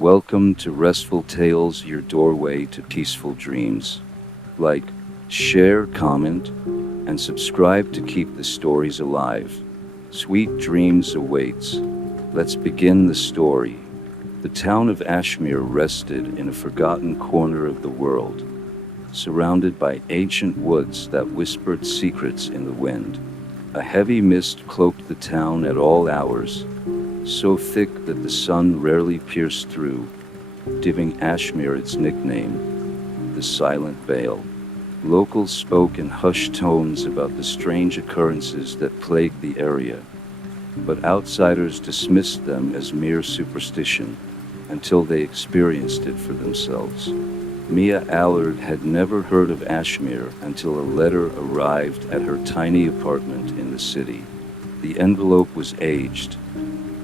Welcome to Restful Tales, your doorway to peaceful dreams. Like, share, comment, and subscribe to keep the stories alive. Sweet dreams awaits. Let's begin the story. The town of Ashmere rested in a forgotten corner of the world, surrounded by ancient woods that whispered secrets in the wind. A heavy mist cloaked the town at all hours, so thick that the sun rarely pierced through, giving Ashmere its nickname, the Silent Vale. Locals spoke in hushed tones about the strange occurrences that plagued the area, but outsiders dismissed them as mere superstition until they experienced it for themselves. Mia Allard had never heard of Ashmere until a letter arrived at her tiny apartment in the city. The envelope was aged,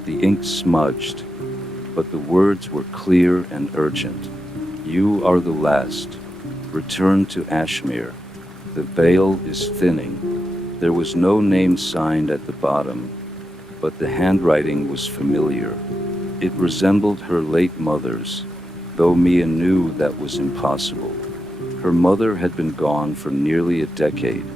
the ink smudged, but the words were clear and urgent. You are the last. Return to Ashmere. The veil is thinning. There was no name signed at the bottom, but the handwriting was familiar. It resembled her late mother's, though Mia knew that was impossible. Her mother had been gone for nearly a decade,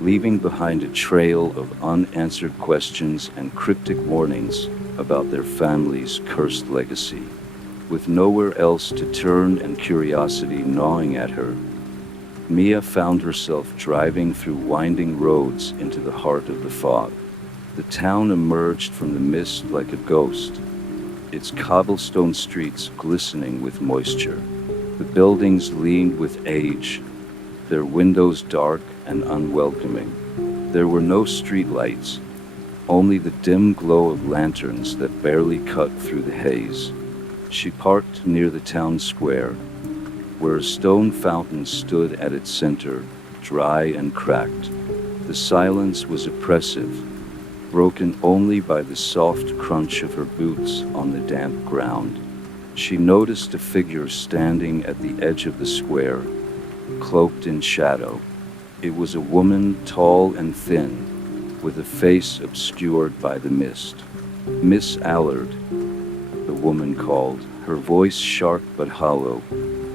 leaving behind a trail of unanswered questions and cryptic warnings about their family's cursed legacy. With nowhere else to turn and curiosity gnawing at her, Mia found herself driving through winding roads into the heart of the fog. The town emerged from the mist like a ghost, its cobblestone streets glistening with moisture. The buildings leaned with age, their windows dark and unwelcoming. There were no streetlights, only the dim glow of lanterns that barely cut through the haze. She parked near the town square, where a stone fountain stood at its center, dry and cracked. The silence was oppressive, broken only by the soft crunch of her boots on the damp ground. She noticed a figure standing at the edge of the square, cloaked in shadow. It was a woman, tall and thin, with a face obscured by the mist. Miss Allard, the woman called, her voice sharp but hollow,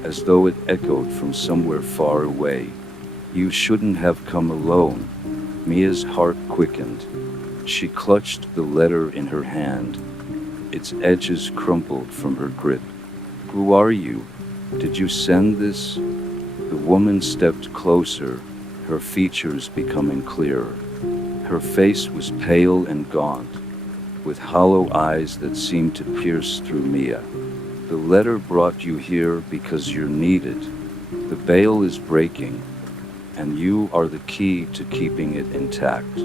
as though it echoed from somewhere far away. You shouldn't have come alone. Mia's heart quickened. She clutched the letter in her hand, its edges crumpled from her grip. Who are you? Did you send this? The woman stepped closer, her features becoming clearer. Her face was pale and gaunt, with hollow eyes that seemed to pierce through Mia. The letter brought you here because you're needed. The veil is breaking, and you are the key to keeping it intact.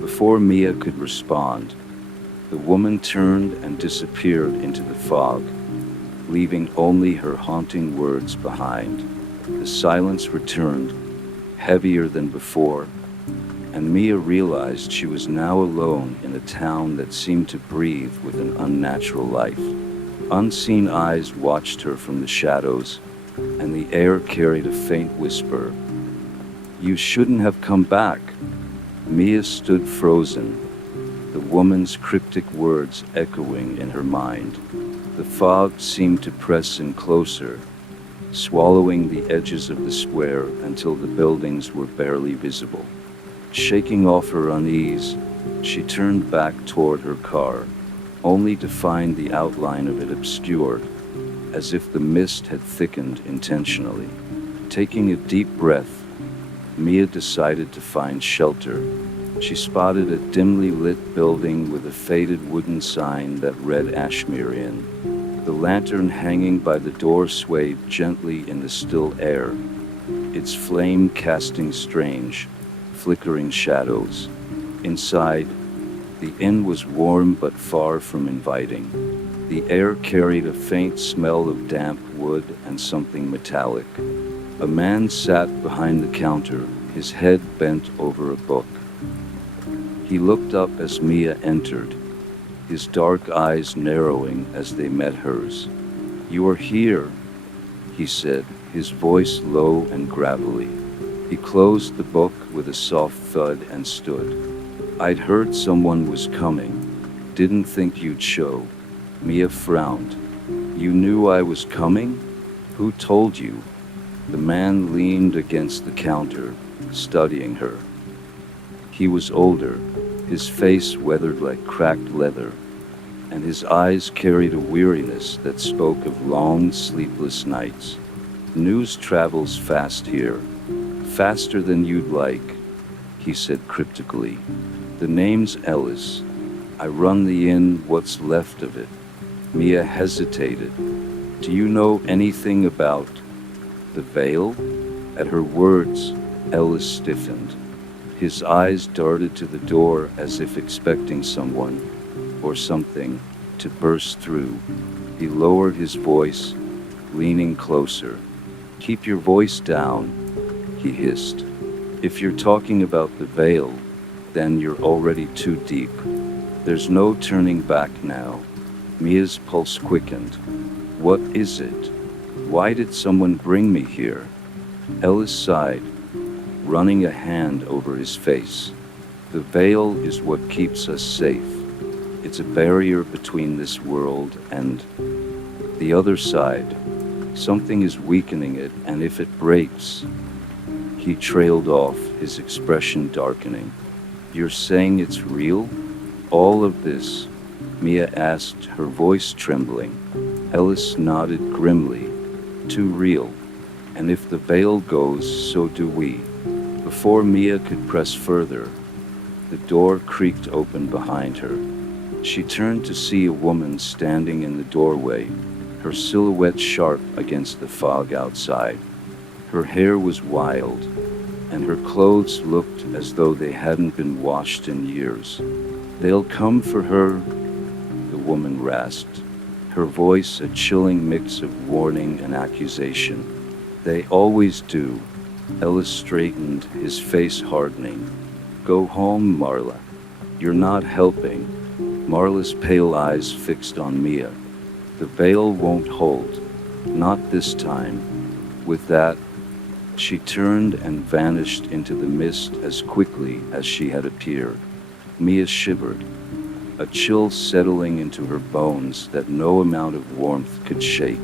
Before Mia could respond, the woman turned and disappeared into the fog, leaving only her haunting words behind. The silence returned, heavier than before, and Mia realized she was now alone in a town that seemed to breathe with an unnatural life. Unseen eyes watched her from the shadows, and the air carried a faint whisper. You shouldn't have come back. Mia stood frozen, the woman's cryptic words echoing in her mind. The fog seemed to press in closer, swallowing the edges of the square until the buildings were barely visible. Shaking off her unease, she turned back toward her car, only to find the outline of it obscured, as if the mist had thickened intentionally. Taking a deep breath, Mia decided to find shelter. She spotted a dimly lit building with a faded wooden sign that read Ashmere Inn. The lantern hanging by the door swayed gently in the still air, its flame casting strange, flickering shadows. Inside, the inn was warm but far from inviting. The air carried a faint smell of damp wood and something metallic. A man sat behind the counter, his head bent over a book. He looked up as Mia entered, his dark eyes narrowing as they met hers. You are here, he said, his voice low and gravelly. He closed the book with a soft thud and stood. I'd heard someone was coming. Didn't think you'd show. Mia frowned. You knew I was coming? Who told you? The man leaned against the counter, studying her. He was older, his face weathered like cracked leather, and his eyes carried a weariness that spoke of long, sleepless nights. News travels fast here, faster than you'd like, he said cryptically. The name's Ellis. I run the inn, what's left of it. Mia hesitated. Do you know anything about the veil? At her words, Ellis stiffened. His eyes darted to the door as if expecting someone, or something, to burst through. He lowered his voice, leaning closer. Keep your voice down, he hissed. If you're talking about the veil, then you're already too deep. There's no turning back now. Mia's pulse quickened. What is it? Why did someone bring me here? Ellis sighed, running a hand over his face. The veil is what keeps us safe. It's a barrier between this world and the other side. Something is weakening it, and if it breaks... He trailed off, his expression darkening. You're saying it's real? All of this? Mia asked, her voice trembling. Ellis nodded grimly. Too real. And if the veil goes, so do we. Before Mia could press further, the door creaked open behind her. She turned to see a woman standing in the doorway, her silhouette sharp against the fog outside. Her hair was wild, and her clothes looked as though they hadn't been washed in years. They'll come for her, the woman rasped, her voice a chilling mix of warning and accusation. They always do. Ellis straightened, his face hardening. Go home, Marla. You're not helping. Marla's pale eyes fixed on Mia. The veil won't hold. Not this time. With that, she turned and vanished into the mist as quickly as she had appeared. Mia shivered, a chill settling into her bones that no amount of warmth could shake.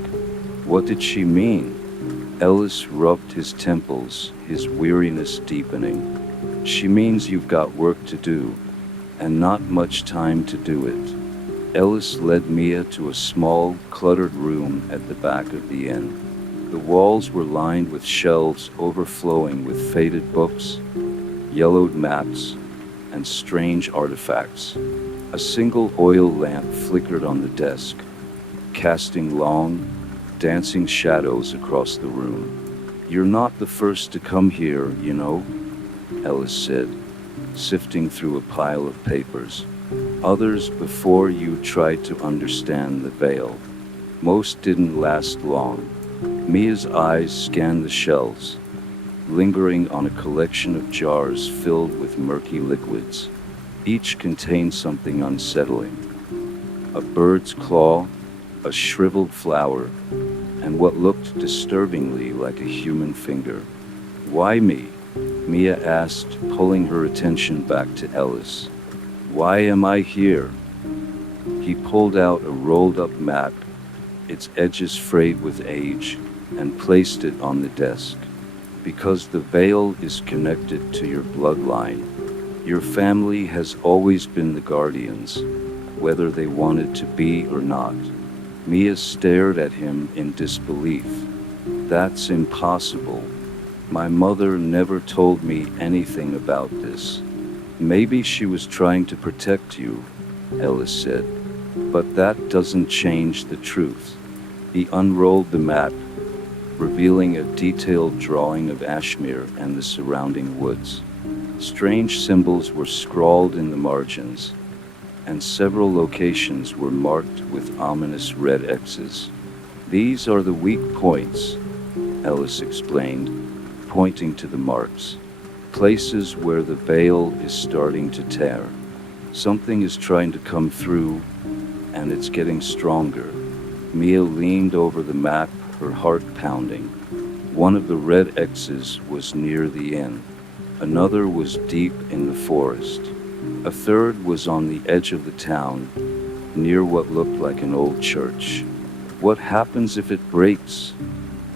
What did she mean? Ellis rubbed his temples, his weariness deepening. She means you've got work to do, and not much time to do it. Ellis led Mia to a small, cluttered room at the back of the inn. The walls were lined with shelves overflowing with faded books, yellowed maps, and strange artifacts. A single oil lamp flickered on the desk, casting long, dancing shadows across the room. You're not the first to come here, you know, Ellis said, sifting through a pile of papers. Others before you tried to understand the veil. Most didn't last long. Mia's eyes scanned the shelves, lingering on a collection of jars filled with murky liquids. Each contained something unsettling. A bird's claw, a shriveled flower, and what looked disturbingly like a human finger. Why me? Mia asked, pulling her attention back to Ellis. Why am I here? He pulled out a rolled-up map, its edges frayed with age, and placed it on the desk. Because the veil is connected to your bloodline. Your family has always been the guardians, whether they wanted to be or not. Mia stared at him in disbelief. That's impossible. My mother never told me anything about this. Maybe she was trying to protect you, Ellis said. But that doesn't change the truth. He unrolled the map, revealing a detailed drawing of Ashmere and the surrounding woods. Strange symbols were scrawled in the margins, and several locations were marked with ominous red X's. These are the weak points, Ellis explained, pointing to the marks. Places where the veil is starting to tear. Something is trying to come through, and it's getting stronger. Mia leaned over the map, her heart pounding. One of the red X's was near the inn. Another was deep in the forest. A third was on the edge of the town, near what looked like an old church. What happens if it breaks?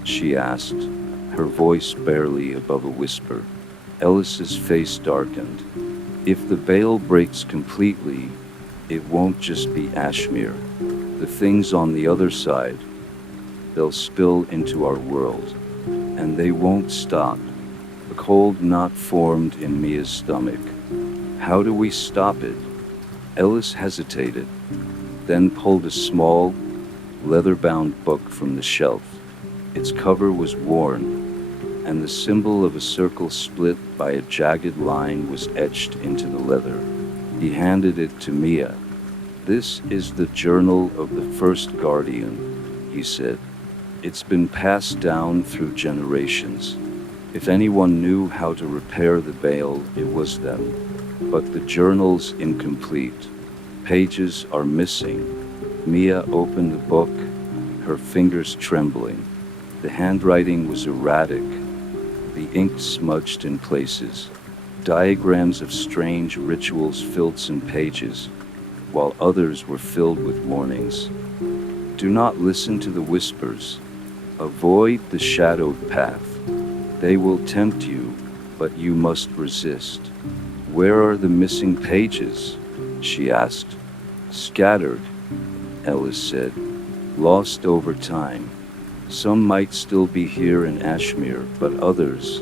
She asked, her voice barely above a whisper. Ellis's face darkened. If the veil breaks completely, it won't just be Ashmere. The things on the other side, they'll spill into our world. And they won't stop. A cold knot formed in Mia's stomach. How do we stop it? Ellis hesitated, then pulled a small, leather-bound book from the shelf. Its cover was worn, and the symbol of a circle split by a jagged line was etched into the leather. He handed it to Mia. This is the journal of the first guardian, he said. It's been passed down through generations. If anyone knew how to repair the veil, it was them. But the journal's incomplete. Pages are missing. Mia opened the book, her fingers trembling. The handwriting was erratic, the ink smudged in places. Diagrams of strange rituals filled some pages, while others were filled with warnings. Do not listen to the whispers. Avoid the shadowed path. They will tempt you, but you must resist. Where are the missing pages? She asked. Scattered, Ellis said. Lost over time. Some might still be here in Ashmere, but others.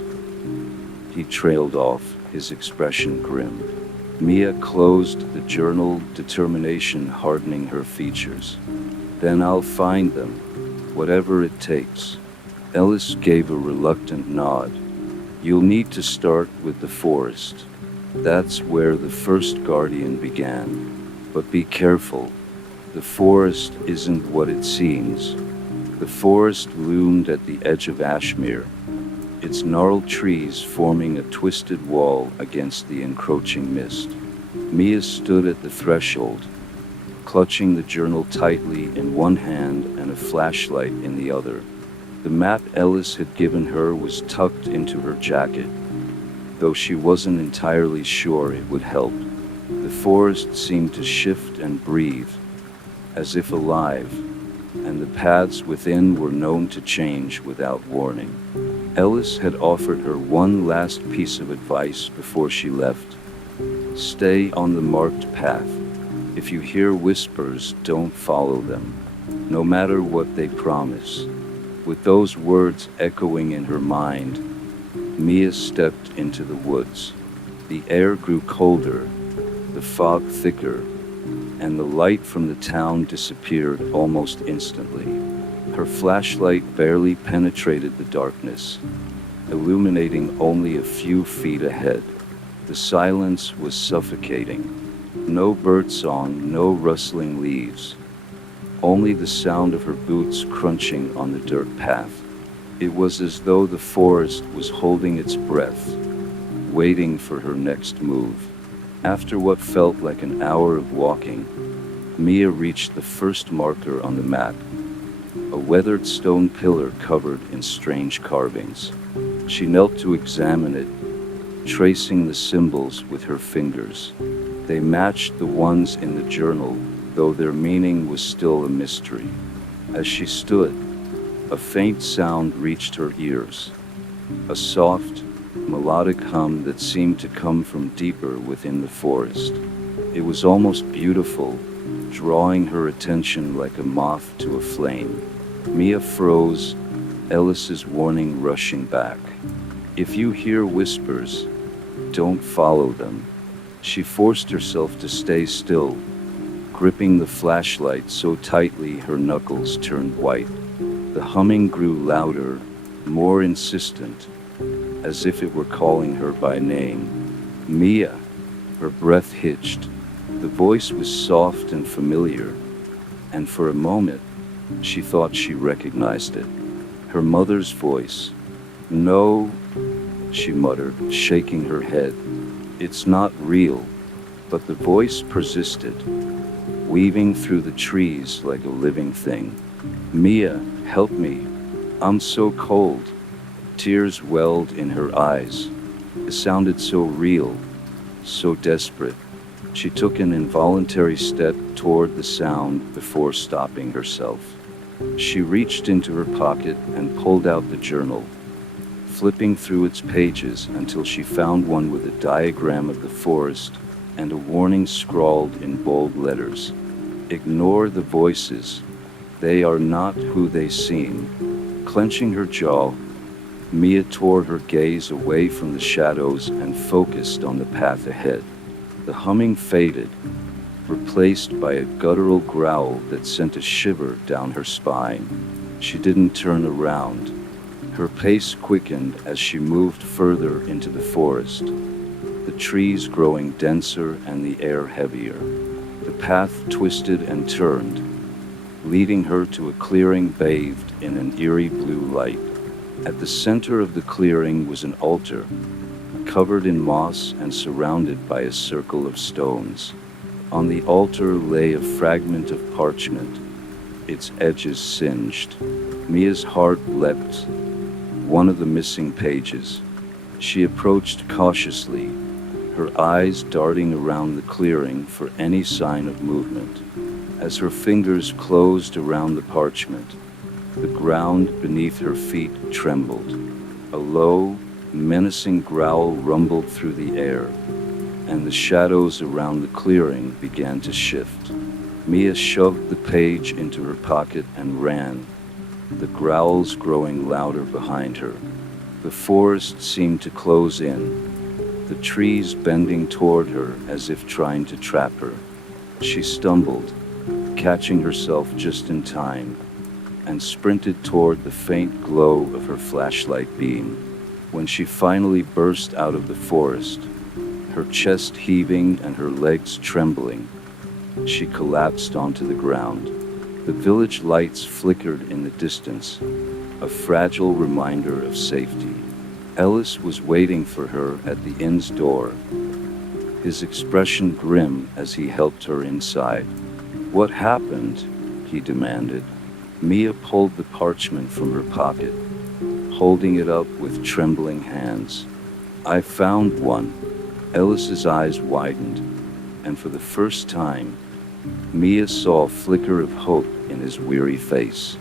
He trailed off, his expression grim. Mia closed the journal, determination hardening her features. Then I'll find them, whatever it takes. Ellis gave a reluctant nod. You'll need to start with the forest. That's where the first guardian began. But be careful. The forest isn't what it seems. The forest loomed at the edge of Ashmere, its gnarled trees forming a twisted wall against the encroaching mist. Mia stood at the threshold, clutching the journal tightly in one hand and a flashlight in the other. The map Ellis had given her was tucked into her jacket, though she wasn't entirely sure it would help. The forest seemed to shift and breathe, as if alive, and the paths within were known to change without warning. Ellis had offered her one last piece of advice before she left. Stay on the marked path. If you hear whispers, don't follow them, no matter what they promise. With those words echoing in her mind, Mia stepped into the woods. The air grew colder, the fog thicker, and the light from the town disappeared almost instantly. Her flashlight barely penetrated the darkness, illuminating only a few feet ahead. The silence was suffocating. No birdsong, no rustling leaves. Only the sound of her boots crunching on the dirt path. It was as though the forest was holding its breath, waiting for her next move. After what felt like an hour of walking, Mia reached the first marker on the map, a weathered stone pillar covered in strange carvings. She knelt to examine it, tracing the symbols with her fingers. They matched the ones in the journal, though their meaning was still a mystery. As she stood, a faint sound reached her ears, a soft, melodic hum that seemed to come from deeper within the forest. It was almost beautiful, drawing her attention like a moth to a flame. Mia froze, Ellis's warning rushing back. If you hear whispers, don't follow them. She forced herself to stay still, gripping the flashlight so tightly her knuckles turned white. The humming grew louder, more insistent, as if it were calling her by name. Mia. Her breath hitched. The voice was soft and familiar, and for a moment, she thought she recognized it. Her mother's voice. No, she muttered, shaking her head. It's not real. But the voice persisted, weaving through the trees like a living thing. Mia, help me. I'm so cold. Tears welled in her eyes. It sounded so real, so desperate. She took an involuntary step toward the sound before stopping herself. She reached into her pocket and pulled out the journal, flipping through its pages until she found one with a diagram of the forest and a warning scrawled in bold letters. Ignore the voices. They are not who they seem. Clenching her jaw, Mia tore her gaze away from the shadows and focused on the path ahead. The humming faded, replaced by a guttural growl that sent a shiver down her spine. She didn't turn around. Her pace quickened as she moved further into the forest, the trees growing denser and the air heavier. The path twisted and turned, leading her to a clearing bathed in an eerie blue light. At the center of the clearing was an altar, covered in moss and surrounded by a circle of stones. On the altar lay a fragment of parchment, its edges singed. Mia's heart leapt. One of the missing pages. She approached cautiously, her eyes darting around the clearing for any sign of movement. As her fingers closed around the parchment, the ground beneath her feet trembled. A low, menacing growl rumbled through the air, and the shadows around the clearing began to shift. Mia shoved the page into her pocket and ran, the growls growing louder behind her. The forest seemed to close in, the trees bending toward her as if trying to trap her. She stumbled, catching herself just in time, and sprinted toward the faint glow of her flashlight beam. When she finally burst out of the forest, her chest heaving and her legs trembling, she collapsed onto the ground. The village lights flickered in the distance, a fragile reminder of safety. Ellis was waiting for her at the inn's door, his expression grim as he helped her inside. "What happened?" he demanded. Mia pulled the parchment from her pocket, holding it up with trembling hands. "I found one." Ellis's eyes widened, and for the first time, Mia saw a flicker of hope in his weary face.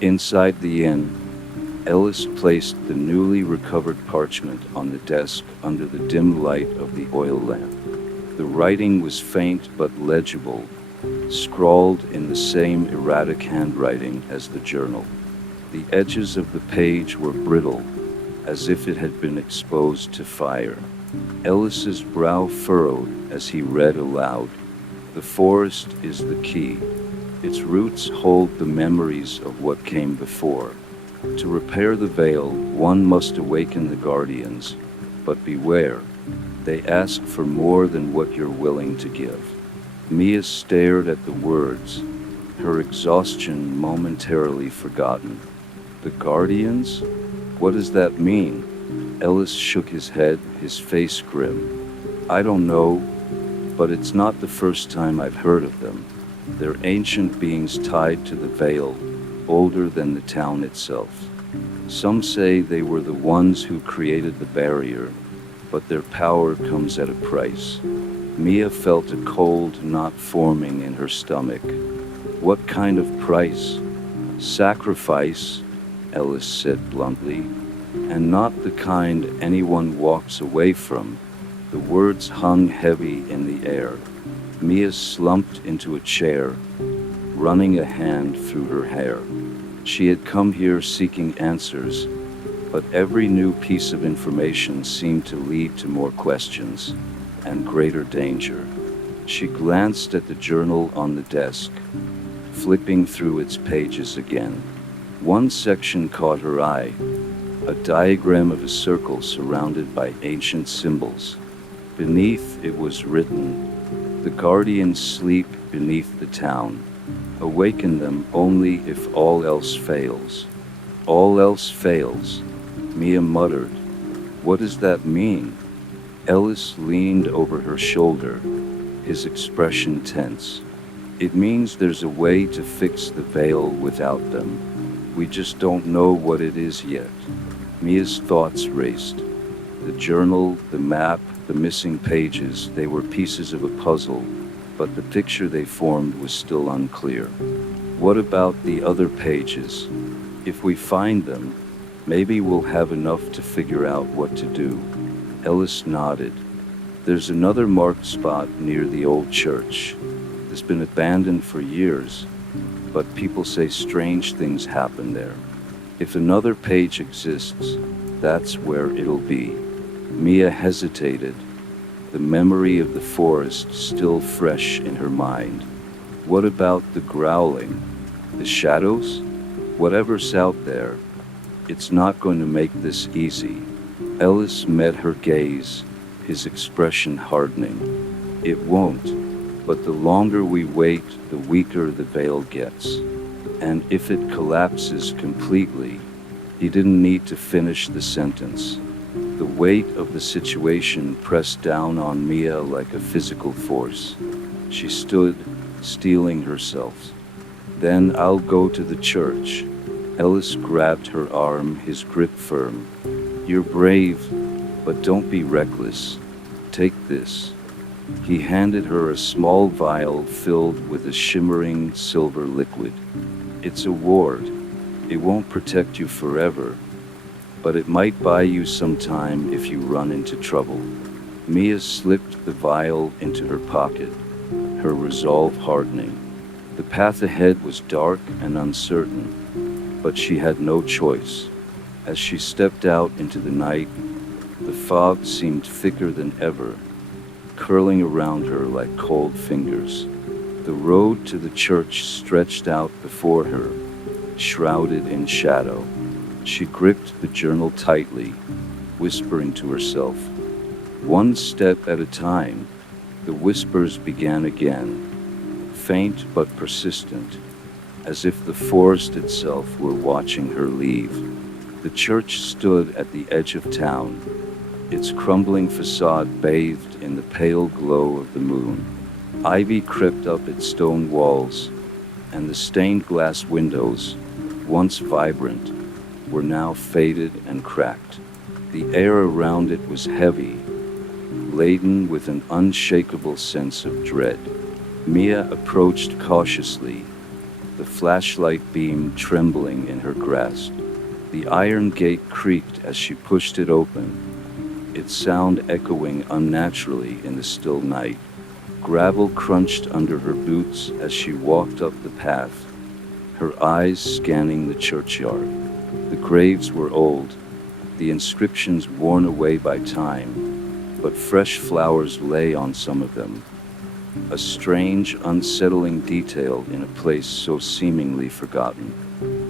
Inside the inn, Ellis placed the newly recovered parchment on the desk under the dim light of the oil lamp. The writing was faint but legible, scrawled in the same erratic handwriting as the journal. The edges of the page were brittle, as if it had been exposed to fire. Ellis's brow furrowed as he read aloud. "The forest is the key. Its roots hold the memories of what came before. To repair the veil, one must awaken the guardians. But beware, they ask for more than what you're willing to give." Mia stared at the words, her exhaustion momentarily forgotten. "The guardians? What does that mean?" Ellis shook his head, his face grim. "I don't know, but it's not the first time I've heard of them. They're ancient beings tied to the veil, older than the town itself. Some say they were the ones who created the barrier, but their power comes at a price." Mia felt a cold knot forming in her stomach. "What kind of price?" "Sacrifice," Ellis said bluntly, "and not the kind anyone walks away from." The words hung heavy in the air. Mia slumped into a chair, running a hand through her hair. She had come here seeking answers, but every new piece of information seemed to lead to more questions and greater danger. She glanced at the journal on the desk, flipping through its pages again. One section caught her eye, a diagram of a circle surrounded by ancient symbols. Beneath it was written, "The guardians sleep beneath the town. Awaken them only if all else fails." "All else fails," Mia muttered. "What does that mean?" Ellis leaned over her shoulder, his expression tense. "It means there's a way to fix the veil without them. We just don't know what it is yet." Mia's thoughts raced. The journal, the map, the missing pages, they were pieces of a puzzle, but the picture they formed was still unclear. What about the other pages? If we find them, maybe we'll have enough to figure out what to do. Ellis nodded. There's another marked spot near the old church. It's been abandoned for years, but people say strange things happen there. If another page exists, that's where it'll be. Mia hesitated, the memory of the forest still fresh in her mind. What about the growling? The shadows? Whatever's out there, it's not going to make this easy. Ellis met her gaze, his expression hardening. It won't, but the longer we wait, the weaker the veil gets. And if it collapses completely, he didn't need to finish the sentence. The weight of the situation pressed down on Mia like a physical force. She stood, steeling herself. Then I'll go to the church. Ellis grabbed her arm, his grip firm. You're brave, but don't be reckless. Take this. He handed her a small vial filled with a shimmering silver liquid. It's a ward. It won't protect you forever, but it might buy you some time if you run into trouble. Mia slipped the vial into her pocket, her resolve hardening. The path ahead was dark and uncertain, but she had no choice. As she stepped out into the night, the fog seemed thicker than ever, curling around her like cold fingers. The road to the church stretched out before her, shrouded in shadow. She gripped the journal tightly, whispering to herself. One step at a time, the whispers began again, faint but persistent, as if the forest itself were watching her leave. The church stood at the edge of town, its crumbling facade bathed in the pale glow of the moon. Ivy crept up its stone walls, and the stained glass windows, once vibrant, were now faded and cracked. The air around it was heavy, laden with an unshakable sense of dread. Mia approached cautiously, the flashlight beam trembling in her grasp. The iron gate creaked as she pushed it open, its sound echoing unnaturally in the still night. Gravel crunched under her boots as she walked up the path, her eyes scanning the churchyard. The graves were old, the inscriptions worn away by time, but fresh flowers lay on some of them. A strange, unsettling detail in a place so seemingly forgotten.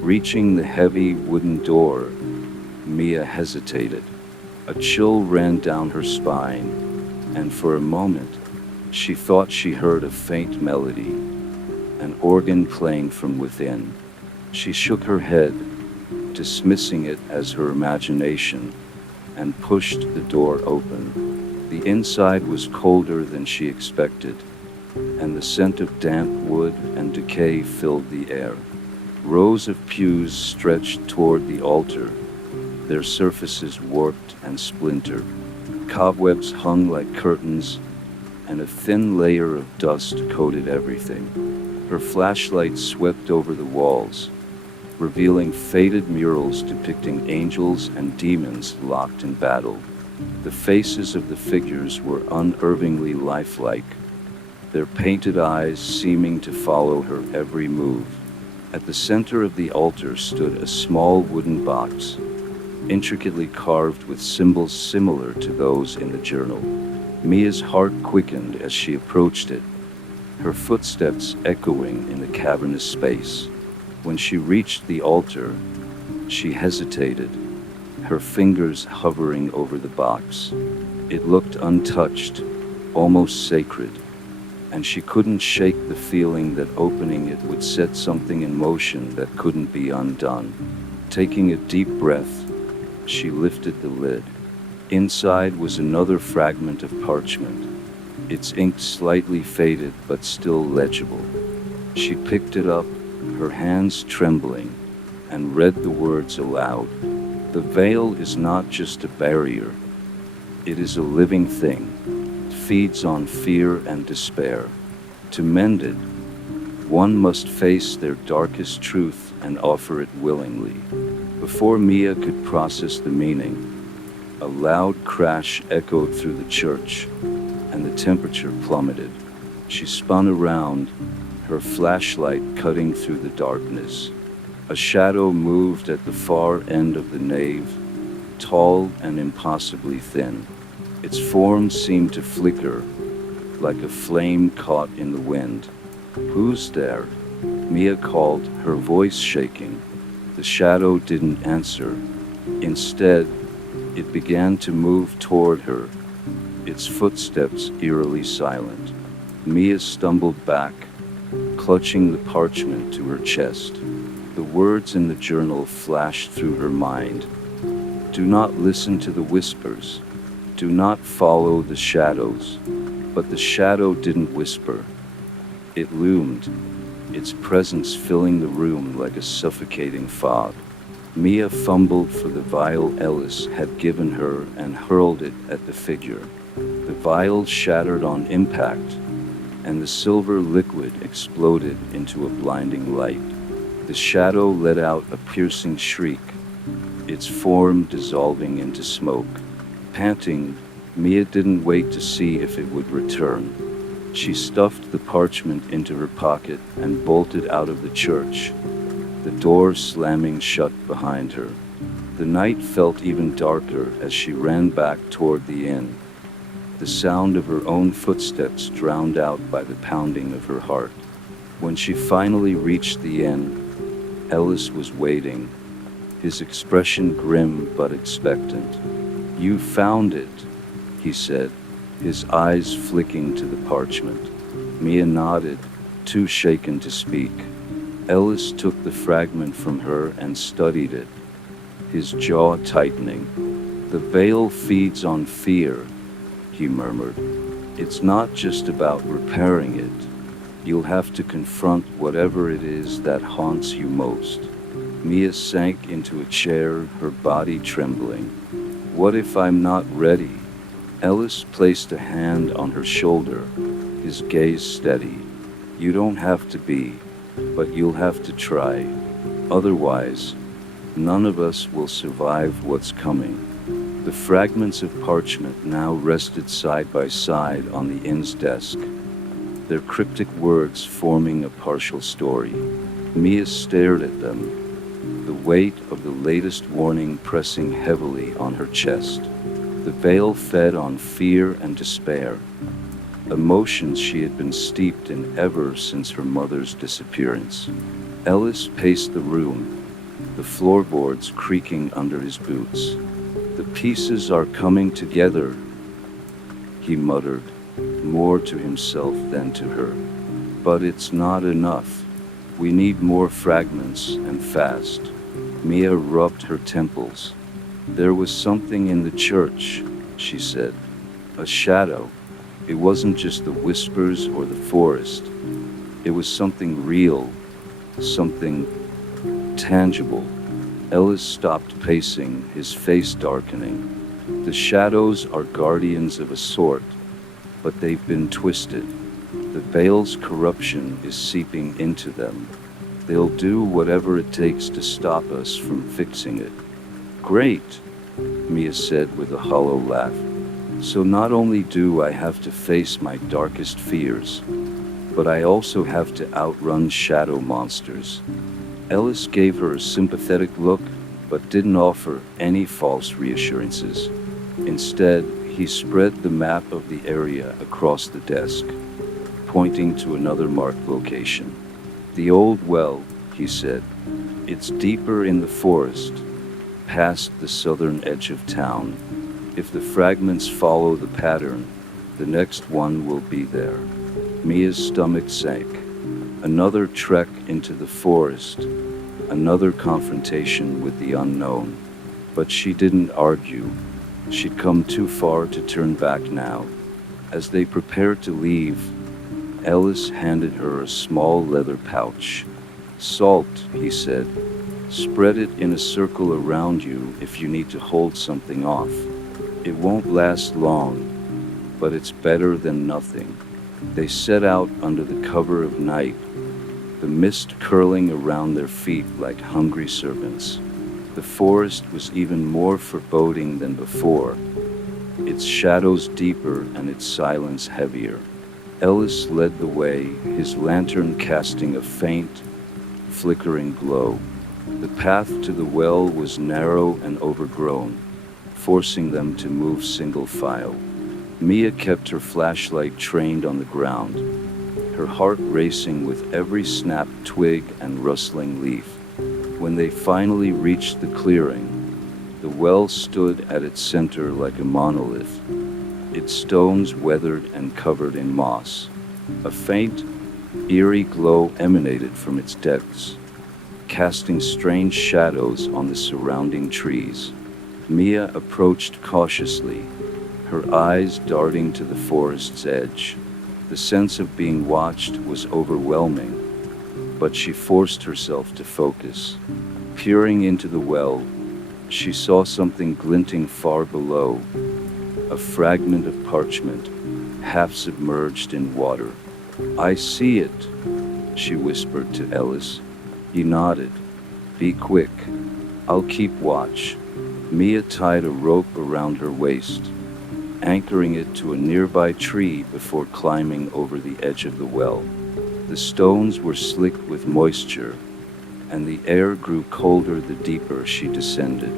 Reaching the heavy wooden door, Mia hesitated. A chill ran down her spine, and for a moment, she thought she heard a faint melody, an organ playing from within. She shook her head, dismissing it as her imagination, and pushed the door open. The inside was colder than she expected, and the scent of damp wood and decay filled the air. Rows of pews stretched toward the altar, their surfaces warped and splintered. Cobwebs hung like curtains, and a thin layer of dust coated everything. Her flashlight swept over the walls, revealing faded murals depicting angels and demons locked in battle. The faces of the figures were unervingly lifelike, their painted eyes seeming to follow her every move. At the center of the altar stood a small wooden box, intricately carved with symbols similar to those in the journal. Mia's heart quickened as she approached it, her footsteps echoing in the cavernous space. When she reached the altar, she hesitated, her fingers hovering over the box. It looked untouched, almost sacred, and she couldn't shake the feeling that opening it would set something in motion that couldn't be undone. Taking a deep breath, she lifted the lid. Inside was another fragment of parchment, its ink slightly faded but still legible. She picked it up, her hands trembling, and read the words aloud. The veil is not just a barrier, it is a living thing. It feeds on fear and despair. To mend it, One must face their darkest truth and offer it willingly. Before Mia could process the meaning, a loud crash echoed through the church, and the temperature plummeted. She spun around, her flashlight cutting through the darkness. A shadow moved at the far end of the nave, tall and impossibly thin. Its form seemed to flicker, like a flame caught in the wind. "Who's there?" Mia called, her voice shaking. The shadow didn't answer. Instead, it began to move toward her, its footsteps eerily silent. Mia stumbled back, clutching the parchment to her chest. The words in the journal flashed through her mind. "Do not listen to the whispers. Do not follow the shadows." But the shadow didn't whisper. It loomed, its presence filling the room like a suffocating fog. Mia fumbled for the vial Ellis had given her and hurled it at the figure. The vial shattered on impact, and the silver liquid exploded into a blinding light. The shadow let out a piercing shriek, its form dissolving into smoke. Panting, Mia didn't wait to see if it would return. She stuffed the parchment into her pocket and bolted out of the church, the door slamming shut behind her. The night felt even darker as she ran back toward the inn, the sound of her own footsteps drowned out by the pounding of her heart. When she finally reached the inn, Ellis was waiting, his expression grim but expectant. "You found it," he said, his eyes flicking to the parchment. Mia nodded, too shaken to speak. Ellis took the fragment from her and studied it, his jaw tightening. "The veil feeds on fear," he murmured. "It's not just about repairing it. You'll have to confront whatever it is that haunts you most." Mia sank into a chair, her body trembling. "What if I'm not ready?" Ellis placed a hand on her shoulder, his gaze steady. "You don't have to be, but you'll have to try. Otherwise, none of us will survive what's coming." The fragments of parchment now rested side by side on the inn's desk, their cryptic words forming a partial story. Mia stared at them, the weight of the latest warning pressing heavily on her chest. The veil fed on fear and despair, emotions she had been steeped in ever since her mother's disappearance. Ellis paced the room, the floorboards creaking under his boots. "The pieces are coming together," he muttered, more to himself than to her. "But it's not enough. We need more fragments, and fast." Mia rubbed her temples. "There was something in the church," she said. "A shadow. It wasn't just the whispers or the forest. It was something real, something tangible." Ellis stopped pacing, his face darkening. "The shadows are guardians of a sort, but they've been twisted. The veil's corruption is seeping into them. They'll do whatever it takes to stop us from fixing it." "Great," Mia said with a hollow laugh. "So not only do I have to face my darkest fears, but I also have to outrun shadow monsters." Ellis gave her a sympathetic look, but didn't offer any false reassurances. Instead, he spread the map of the area across the desk, pointing to another marked location. "The old well," he said. "It's deeper in the forest, past the southern edge of town. If the fragments follow the pattern, the next one will be there." Mia's stomach sank. Another trek into the forest, another confrontation with the unknown. But she didn't argue. She'd come too far to turn back now. As they prepared to leave, Ellis handed her a small leather pouch. "Salt," he said. "Spread it in a circle around you if you need to hold something off. It won't last long, but it's better than nothing." They set out under the cover of night, the mist curling around their feet like hungry serpents. The forest was even more foreboding than before, its shadows deeper and its silence heavier. Ellis led the way, his lantern casting a faint, flickering glow. The path to the well was narrow and overgrown, forcing them to move single file. Mia kept her flashlight trained on the ground, her heart racing with every snapped twig and rustling leaf. When they finally reached the clearing, the well stood at its center like a monolith, its stones weathered and covered in moss. A faint, eerie glow emanated from its depths, casting strange shadows on the surrounding trees. Mia approached cautiously, her eyes darting to the forest's edge. The sense of being watched was overwhelming, but she forced herself to focus. Peering into the well, she saw something glinting far below, a fragment of parchment, half submerged in water. "I see it," she whispered to Ellis. He nodded. "Be quick. I'll keep watch." Mia tied a rope around her waist, anchoring it to a nearby tree before climbing over the edge of the well. The stones were slick with moisture, and the air grew colder the deeper she descended.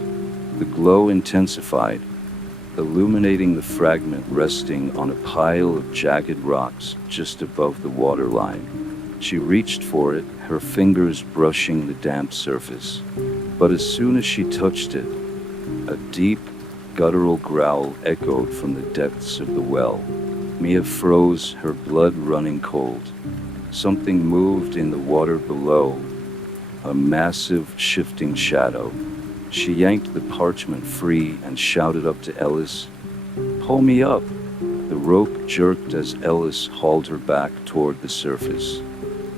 The glow intensified, illuminating the fragment resting on a pile of jagged rocks just above the waterline. She reached for it, her fingers brushing the damp surface. But as soon as she touched it, a deep, guttural growl echoed from the depths of the well. Mia froze, her blood running cold. Something moved in the water below, a massive, shifting shadow. She yanked the parchment free and shouted up to Ellis, "Pull me up!" The rope jerked as Ellis hauled her back toward the surface.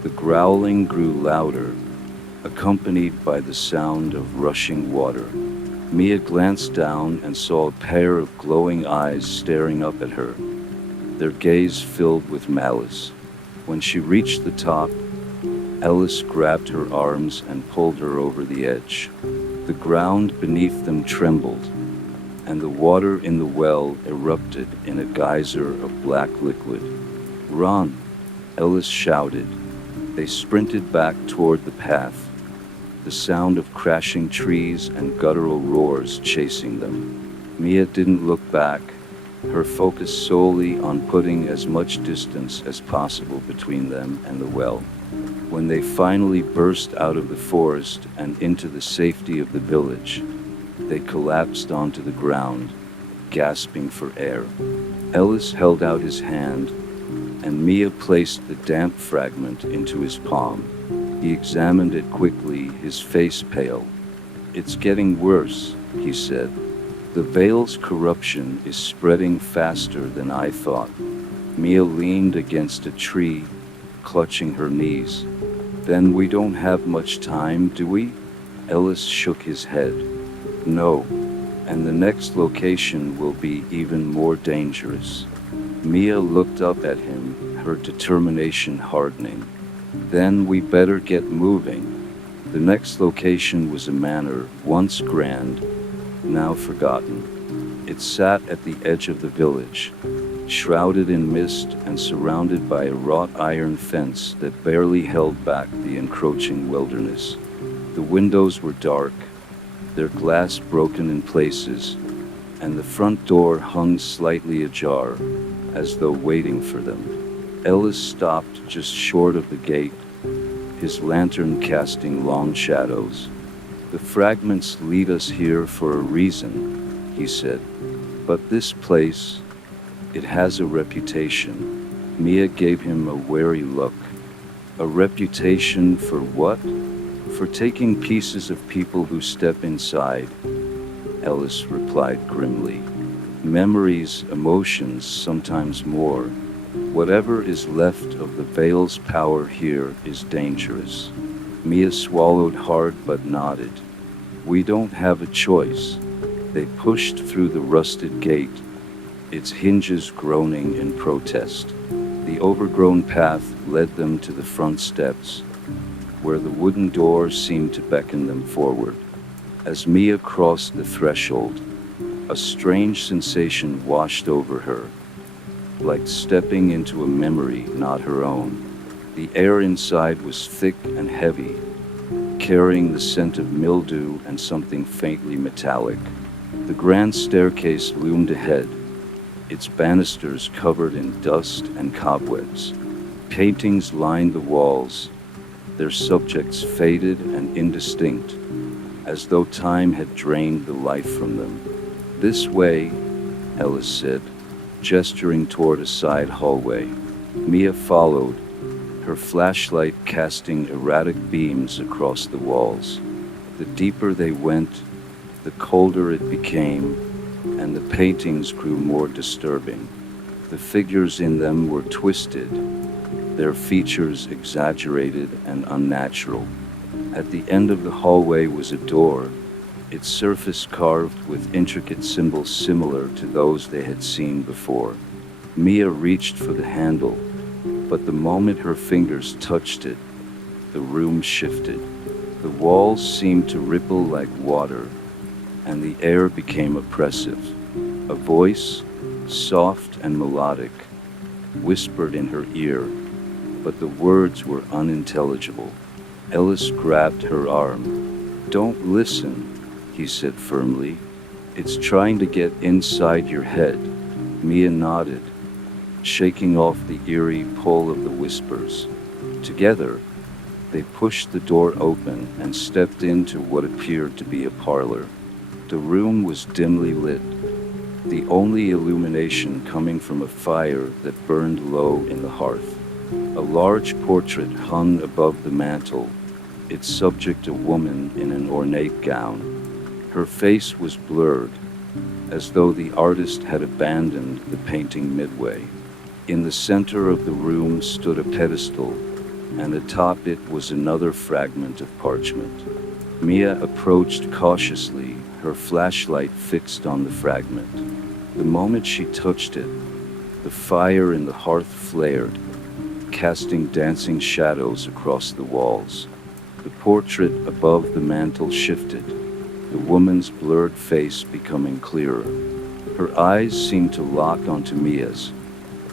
The growling grew louder, accompanied by the sound of rushing water. Mia glanced down and saw a pair of glowing eyes staring up at her, their gaze filled with malice. When she reached the top, Ellis grabbed her arms and pulled her over the edge. The ground beneath them trembled, and the water in the well erupted in a geyser of black liquid. "Run!" Ellis shouted. They sprinted back toward the path, the sound of crashing trees and guttural roars chasing them. Mia didn't look back, her focus solely on putting as much distance as possible between them and the well. When they finally burst out of the forest and into the safety of the village, they collapsed onto the ground, gasping for air. Ellis held out his hand, and Mia placed the damp fragment into his palm. He examined it quickly, his face pale. "It's getting worse," he said. "The veil's corruption is spreading faster than I thought." Mia leaned against a tree, clutching her knees. "Then we don't have much time, do we?" Ellis shook his head. "No, and the next location will be even more dangerous." Mia looked up at him, her determination hardening. "Then we better get moving." The next location was a manor, once grand, now forgotten. It sat at the edge of the village, shrouded in mist and surrounded by a wrought iron fence that barely held back the encroaching wilderness. The windows were dark, their glass broken in places, and the front door hung slightly ajar, as though waiting for them. Ellis stopped just short of the gate, his lantern casting long shadows. "The fragments lead us here for a reason," he said. "But this place, it has a reputation." Mia gave him a wary look. "A reputation for what?" "For taking pieces of people who step inside," Ellis replied grimly. "Memories, emotions, sometimes more. Whatever is left of the veil's power here is dangerous." Mia swallowed hard but nodded. "We don't have a choice." They pushed through the rusted gate, its hinges groaning in protest. The overgrown path led them to the front steps, where the wooden door seemed to beckon them forward. As Mia crossed the threshold, a strange sensation washed over her, like stepping into a memory not her own. The air inside was thick and heavy, carrying the scent of mildew and something faintly metallic. The grand staircase loomed ahead, its banisters covered in dust and cobwebs. Paintings lined the walls, their subjects faded and indistinct, as though time had drained the life from them. "This way," Ellis said, gesturing toward a side hallway. Mia followed, her flashlight casting erratic beams across the walls. The deeper they went, the colder it became, and the paintings grew more disturbing. The figures in them were twisted, their features exaggerated and unnatural. At the end of the hallway was a door, its surface carved with intricate symbols similar to those they had seen before. Mia reached for the handle, but the moment her fingers touched it, the room shifted. The walls seemed to ripple like water, and the air became oppressive. A voice, soft and melodic, whispered in her ear, but the words were unintelligible. Ellis grabbed her arm. "Don't listen," he said firmly. "It's trying to get inside your head." Mia nodded, shaking off the eerie pull of the whispers. Together, they pushed the door open and stepped into what appeared to be a parlor. The room was dimly lit, the only illumination coming from a fire that burned low in the hearth. A large portrait hung above the mantel, its subject a woman in an ornate gown. Her face was blurred, as though the artist had abandoned the painting midway. In the center of the room stood a pedestal, and atop it was another fragment of parchment. Mia approached cautiously, her flashlight fixed on the fragment. The moment she touched it, the fire in the hearth flared, casting dancing shadows across the walls. The portrait above the mantel shifted, the woman's blurred face becoming clearer. Her eyes seemed to lock onto Mia's,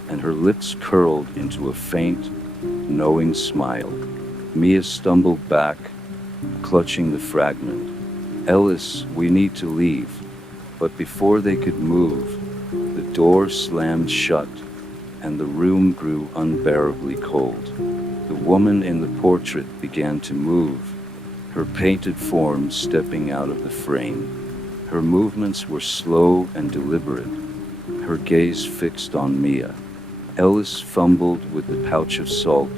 and her lips curled into a faint, knowing smile. Mia stumbled back, clutching the fragment. "Ellis, we need to leave." But before they could move, the door slammed shut, and the room grew unbearably cold. The woman in the portrait began to move, her painted form stepping out of the frame. Her movements were slow and deliberate, her gaze fixed on Mia. Ellis fumbled with the pouch of salt,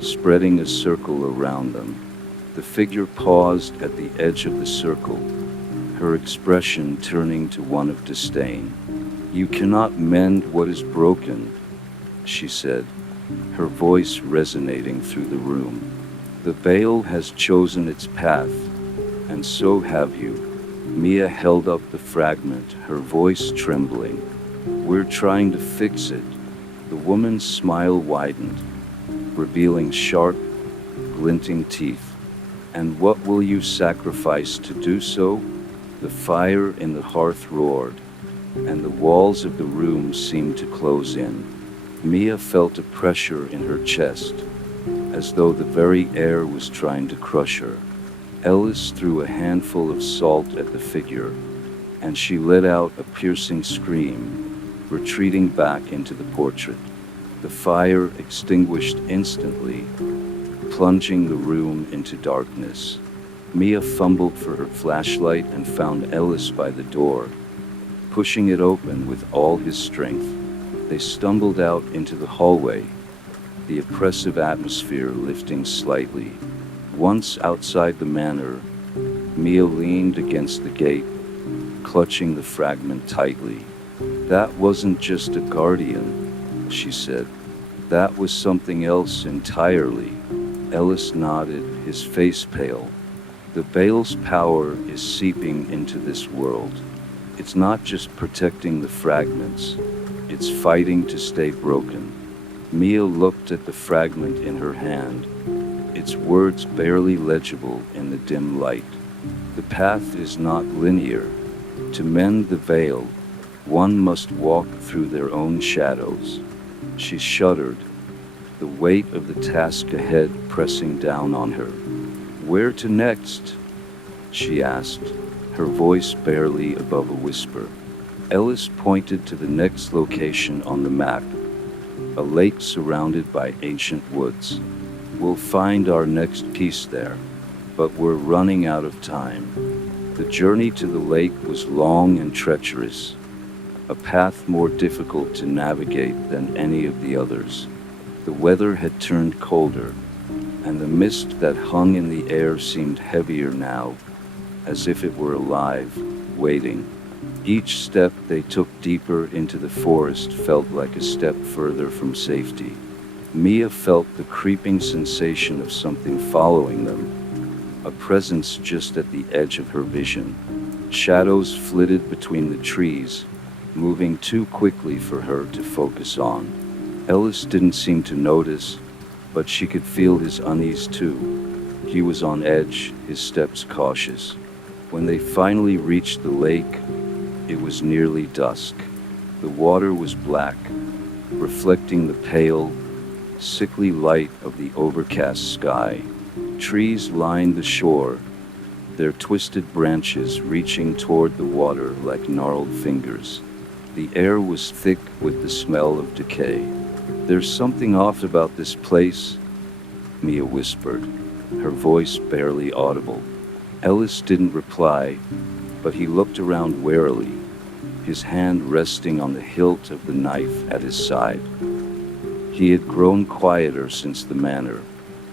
spreading a circle around them. The figure paused at the edge of the circle, her expression turning to one of disdain. "You cannot mend what is broken," she said, her voice resonating through the room. "The veil has chosen its path, and so have you." Mia held up the fragment, her voice trembling. "We're trying to fix it." The woman's smile widened, revealing sharp, glinting teeth. "And what will you sacrifice to do so?" The fire in the hearth roared, and the walls of the room seemed to close in. Mia felt a pressure in her chest, as though the very air was trying to crush her. Ellis threw a handful of salt at the figure, and she let out a piercing scream, retreating back into the portrait. The fire extinguished instantly, plunging the room into darkness. Mia fumbled for her flashlight and found Ellis by the door, pushing it open with all his strength. They stumbled out into the hallway, the oppressive atmosphere lifting slightly. Once outside the manor, Mia leaned against the gate, clutching the fragment tightly. "That wasn't just a guardian," she said. "That was something else entirely." Ellis nodded, his face pale. "The veil's power is seeping into this world. It's not just protecting the fragments, it's fighting to stay broken." Mia looked at the fragment in her hand, its its words barely legible in the dim light. The path is not linear. To mend the veil, one must walk through their own shadows. She shuddered, the weight of the task ahead pressing down on her. Where to next? She asked, her voice barely above a whisper. Ellis pointed to the next location on the map, a lake surrounded by ancient woods. We'll find our next piece there, but we're running out of time. The journey to the lake was long and treacherous, a path more difficult to navigate than any of the others. The weather had turned colder, and the mist that hung in the air seemed heavier now, as if it were alive, waiting. Each step they took deeper into the forest felt like a step further from safety. Mia felt the creeping sensation of something following them, a presence just at the edge of her vision. Shadows flitted between the trees, moving too quickly for her to focus on. Ellis didn't seem to notice, but she could feel his unease too. He was on edge, his steps cautious. When they finally reached the lake, it was nearly dusk. The water was black, reflecting the pale, sickly light of the overcast sky. Trees lined the shore, their twisted branches reaching toward the water like gnarled fingers. The air was thick with the smell of decay. There's something off about this place, Mia whispered, her voice barely audible. Ellis didn't reply, but he looked around warily, his hand resting on the hilt of the knife at his side. He had grown quieter since the manor.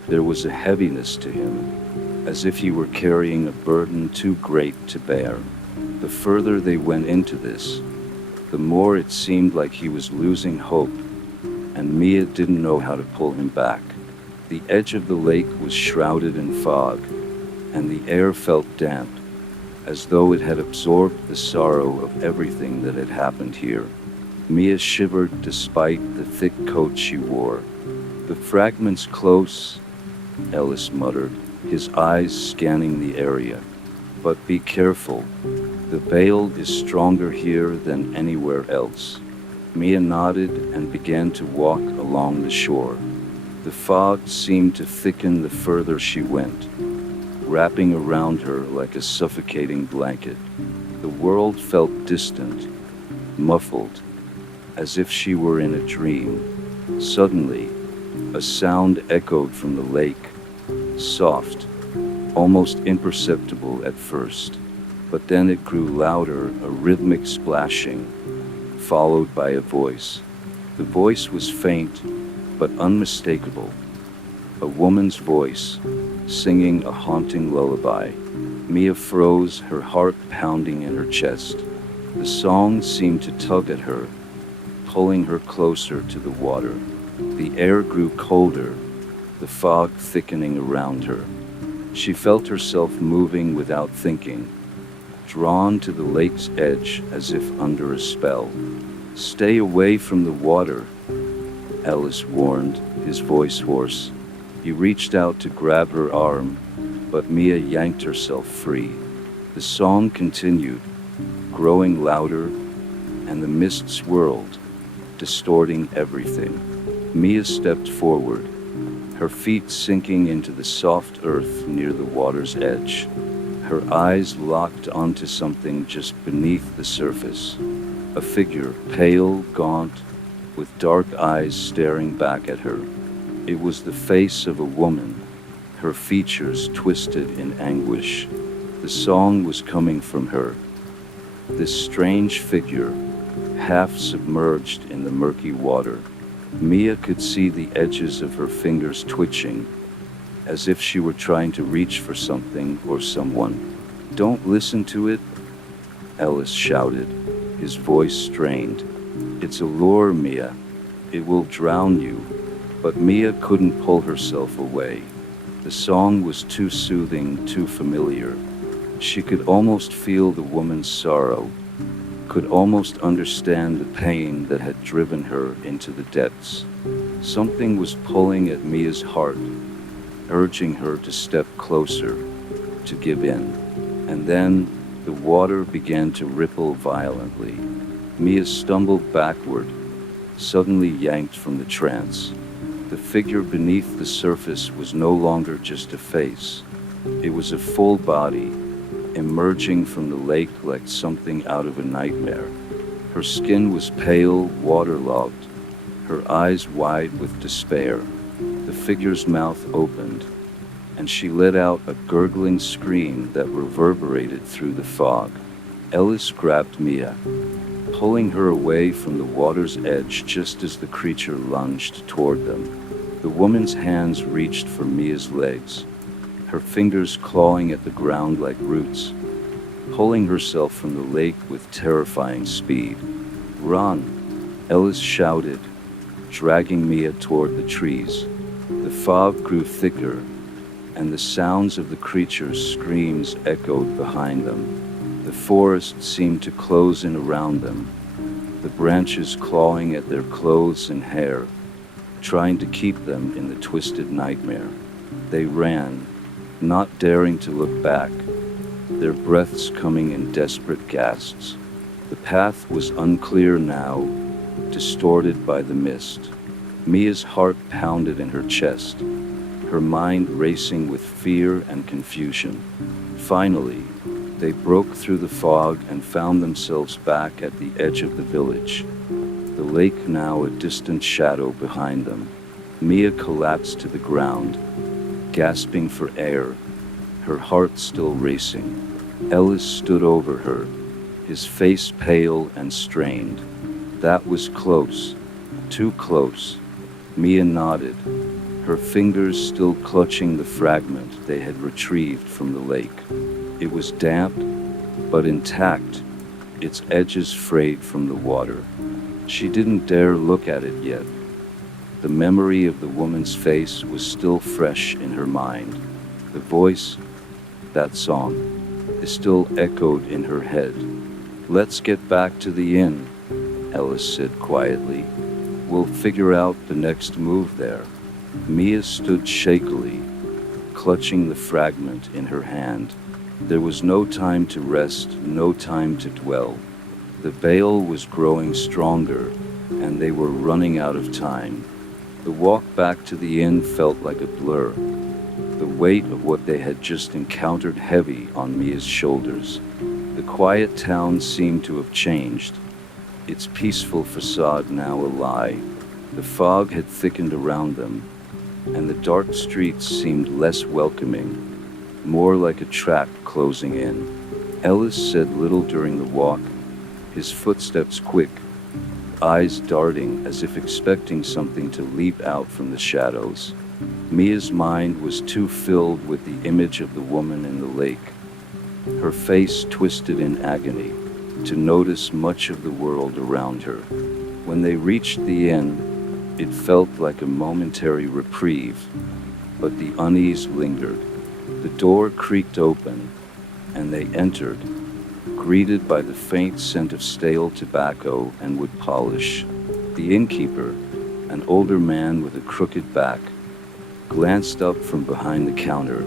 There was a heaviness to him, as if he were carrying a burden too great to bear. The further they went into this, the more it seemed like he was losing hope, and Mia didn't know how to pull him back. The edge of the lake was shrouded in fog, and the air felt damp, as though it had absorbed the sorrow of everything that had happened here. Mia shivered despite the thick coat she wore. The fragments close, Ellis muttered, his eyes scanning the area. But be careful. The veil is stronger here than anywhere else. Mia nodded and began to walk along the shore. The fog seemed to thicken the further she went, wrapping around her like a suffocating blanket. The world felt distant, muffled, as if she were in a dream. Suddenly, a sound echoed from the lake, soft, almost imperceptible at first, but then it grew louder, a rhythmic splashing, followed by a voice. The voice was faint, but unmistakable. A woman's voice, singing a haunting lullaby. Mia froze, her heart pounding in her chest. The song seemed to tug at her, pulling her closer to the water. The air grew colder, the fog thickening around her. She felt herself moving without thinking, drawn to the lake's edge as if under a spell. Stay away from the water, Ellis warned, his voice hoarse. He reached out to grab her arm, but Mia yanked herself free. The song continued, growing louder, and the mist swirled, distorting everything. Mia stepped forward, her feet sinking into the soft earth near the water's edge. Her eyes locked onto something just beneath the surface. A figure, pale, gaunt, with dark eyes staring back at her. It was the face of a woman, her features twisted in anguish. The song was coming from her. This strange figure, half submerged in the murky water. Mia could see the edges of her fingers twitching, as if she were trying to reach for something or someone. Don't listen to it, Ellis shouted, his voice strained. It's a lure, Mia. It will drown you. But Mia couldn't pull herself away. The song was too soothing, too familiar. She could almost feel the woman's sorrow, could almost understand the pain that had driven her into the depths. Something was pulling at Mia's heart, urging her to step closer, to give in. And then the water began to ripple violently. Mia stumbled backward, suddenly yanked from the trance. The figure beneath the surface was no longer just a face. It was a full body, emerging from the lake like something out of a nightmare. Her skin was pale, waterlogged, her eyes wide with despair. The figure's mouth opened, and she let out a gurgling scream that reverberated through the fog. Ellis grabbed Mia, pulling her away from the water's edge just as the creature lunged toward them. The woman's hands reached for Mia's legs, her fingers clawing at the ground like roots, pulling herself from the lake with terrifying speed. "Run!" Ellis shouted, dragging Mia toward the trees. The fog grew thicker, and the sounds of the creature's screams echoed behind them. The forest seemed to close in around them, the branches clawing at their clothes and hair, trying to keep them in the twisted nightmare. They ran, not daring to look back, their breaths coming in desperate gasps. The path was unclear now, distorted by the mist. Mia's heart pounded in her chest, her mind racing with fear and confusion. Finally, they broke through the fog and found themselves back at the edge of the village, the lake now a distant shadow behind them. Mia collapsed to the ground, gasping for air, her heart still racing. Ellis stood over her, his face pale and strained. "That was close, too close." Mia nodded, her fingers still clutching the fragment they had retrieved from the lake. It was damp, but intact, its edges frayed from the water. She didn't dare look at it yet. The memory of the woman's face was still fresh in her mind. The voice, that song, it still echoed in her head. "Let's get back to the inn," Ellis said quietly. "We'll figure out the next move there." Mia stood shakily, clutching the fragment in her hand. There was no time to rest, no time to dwell. The veil was growing stronger, and they were running out of time. The walk back to the inn felt like a blur, the weight of what they had just encountered heavy on Mia's shoulders. The quiet town seemed to have changed, its peaceful facade now a lie. The fog had thickened around them, and the dark streets seemed less welcoming, more like a trap closing in. Ellis said little during the walk, his footsteps quick, eyes darting as if expecting something to leap out from the shadows. Mia's mind was too filled with the image of the woman in the lake, her face twisted in agony, to notice much of the world around her. When they reached the inn, it felt like a momentary reprieve, but the unease lingered. The door creaked open, and they entered, greeted by the faint scent of stale tobacco and wood polish. The innkeeper, an older man with a crooked back, glanced up from behind the counter,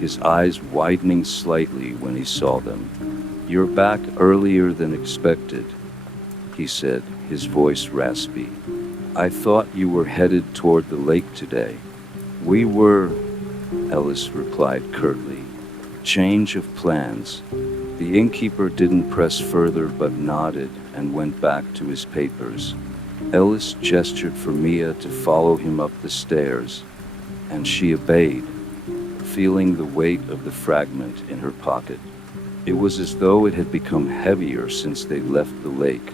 his eyes widening slightly when he saw them. "You're back earlier than expected," he said, his voice raspy. "I thought you were headed toward the lake today." "We were," Ellis replied curtly. "Change of plans." The innkeeper didn't press further but nodded and went back to his papers. Ellis gestured for Mia to follow him up the stairs, and she obeyed, feeling the weight of the fragment in her pocket. It was as though it had become heavier since they left the lake,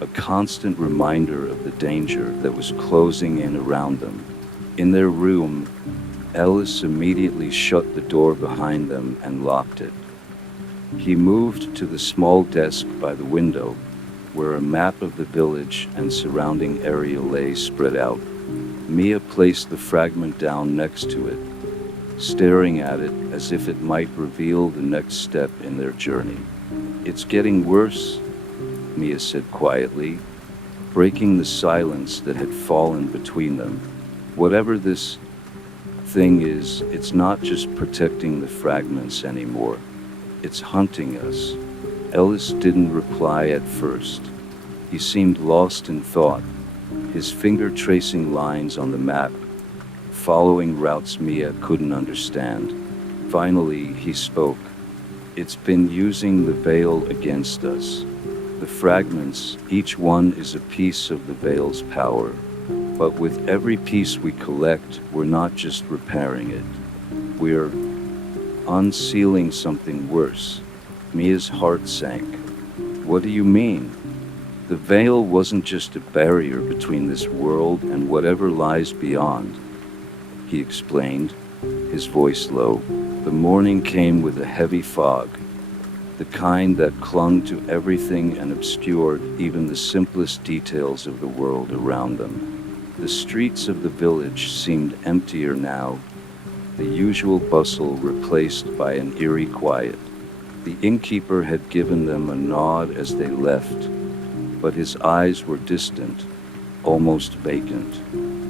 a constant reminder of the danger that was closing in around them. In their room, Ellis immediately shut the door behind them and locked it. He moved to the small desk by the window, where a map of the village and surrounding area lay spread out. Mia placed the fragment down next to it, staring at it as if it might reveal the next step in their journey. "It's getting worse," Mia said quietly, breaking the silence that had fallen between them. "Whatever this thing is, it's not just protecting the fragments anymore. It's hunting us. Ellis didn't reply at first. He seemed lost in thought, his finger tracing lines on the map, following routes Mia couldn't understand. Finally, he spoke. It's been using the veil against us. The fragments, each one is a piece of the veil's power. But with every piece we collect, we're not just repairing it. We're unsealing something worse. Mia's heart sank. What do you mean? The veil wasn't just a barrier between this world and whatever lies beyond, he explained, his voice low. The morning came with a heavy fog, the kind that clung to everything and obscured even the simplest details of the world around them. The streets of the village seemed emptier now, the usual bustle replaced by an eerie quiet. The innkeeper had given them a nod as they left, but his eyes were distant, almost vacant.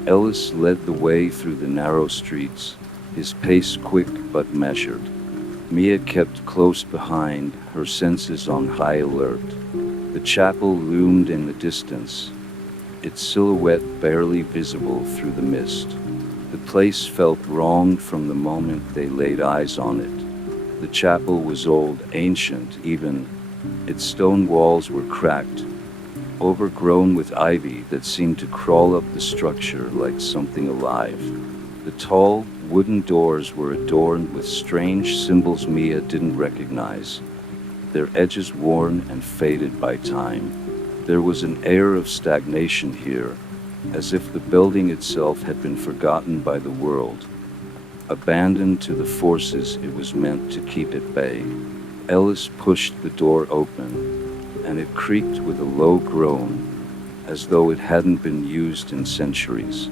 Ellis led the way through the narrow streets, his pace quick but measured. Mia kept close behind, her senses on high alert. The chapel loomed in the distance, its silhouette barely visible through the mist. The place felt wrong from the moment they laid eyes on it. The chapel was old, ancient even. Its stone walls were cracked, overgrown with ivy that seemed to crawl up the structure like something alive. The tall, wooden doors were adorned with strange symbols Mia didn't recognize, their edges worn and faded by time. There was an air of stagnation here, as if the building itself had been forgotten by the world, abandoned to the forces it was meant to keep at bay. Ellis pushed the door open, and it creaked with a low groan, as though it hadn't been used in centuries.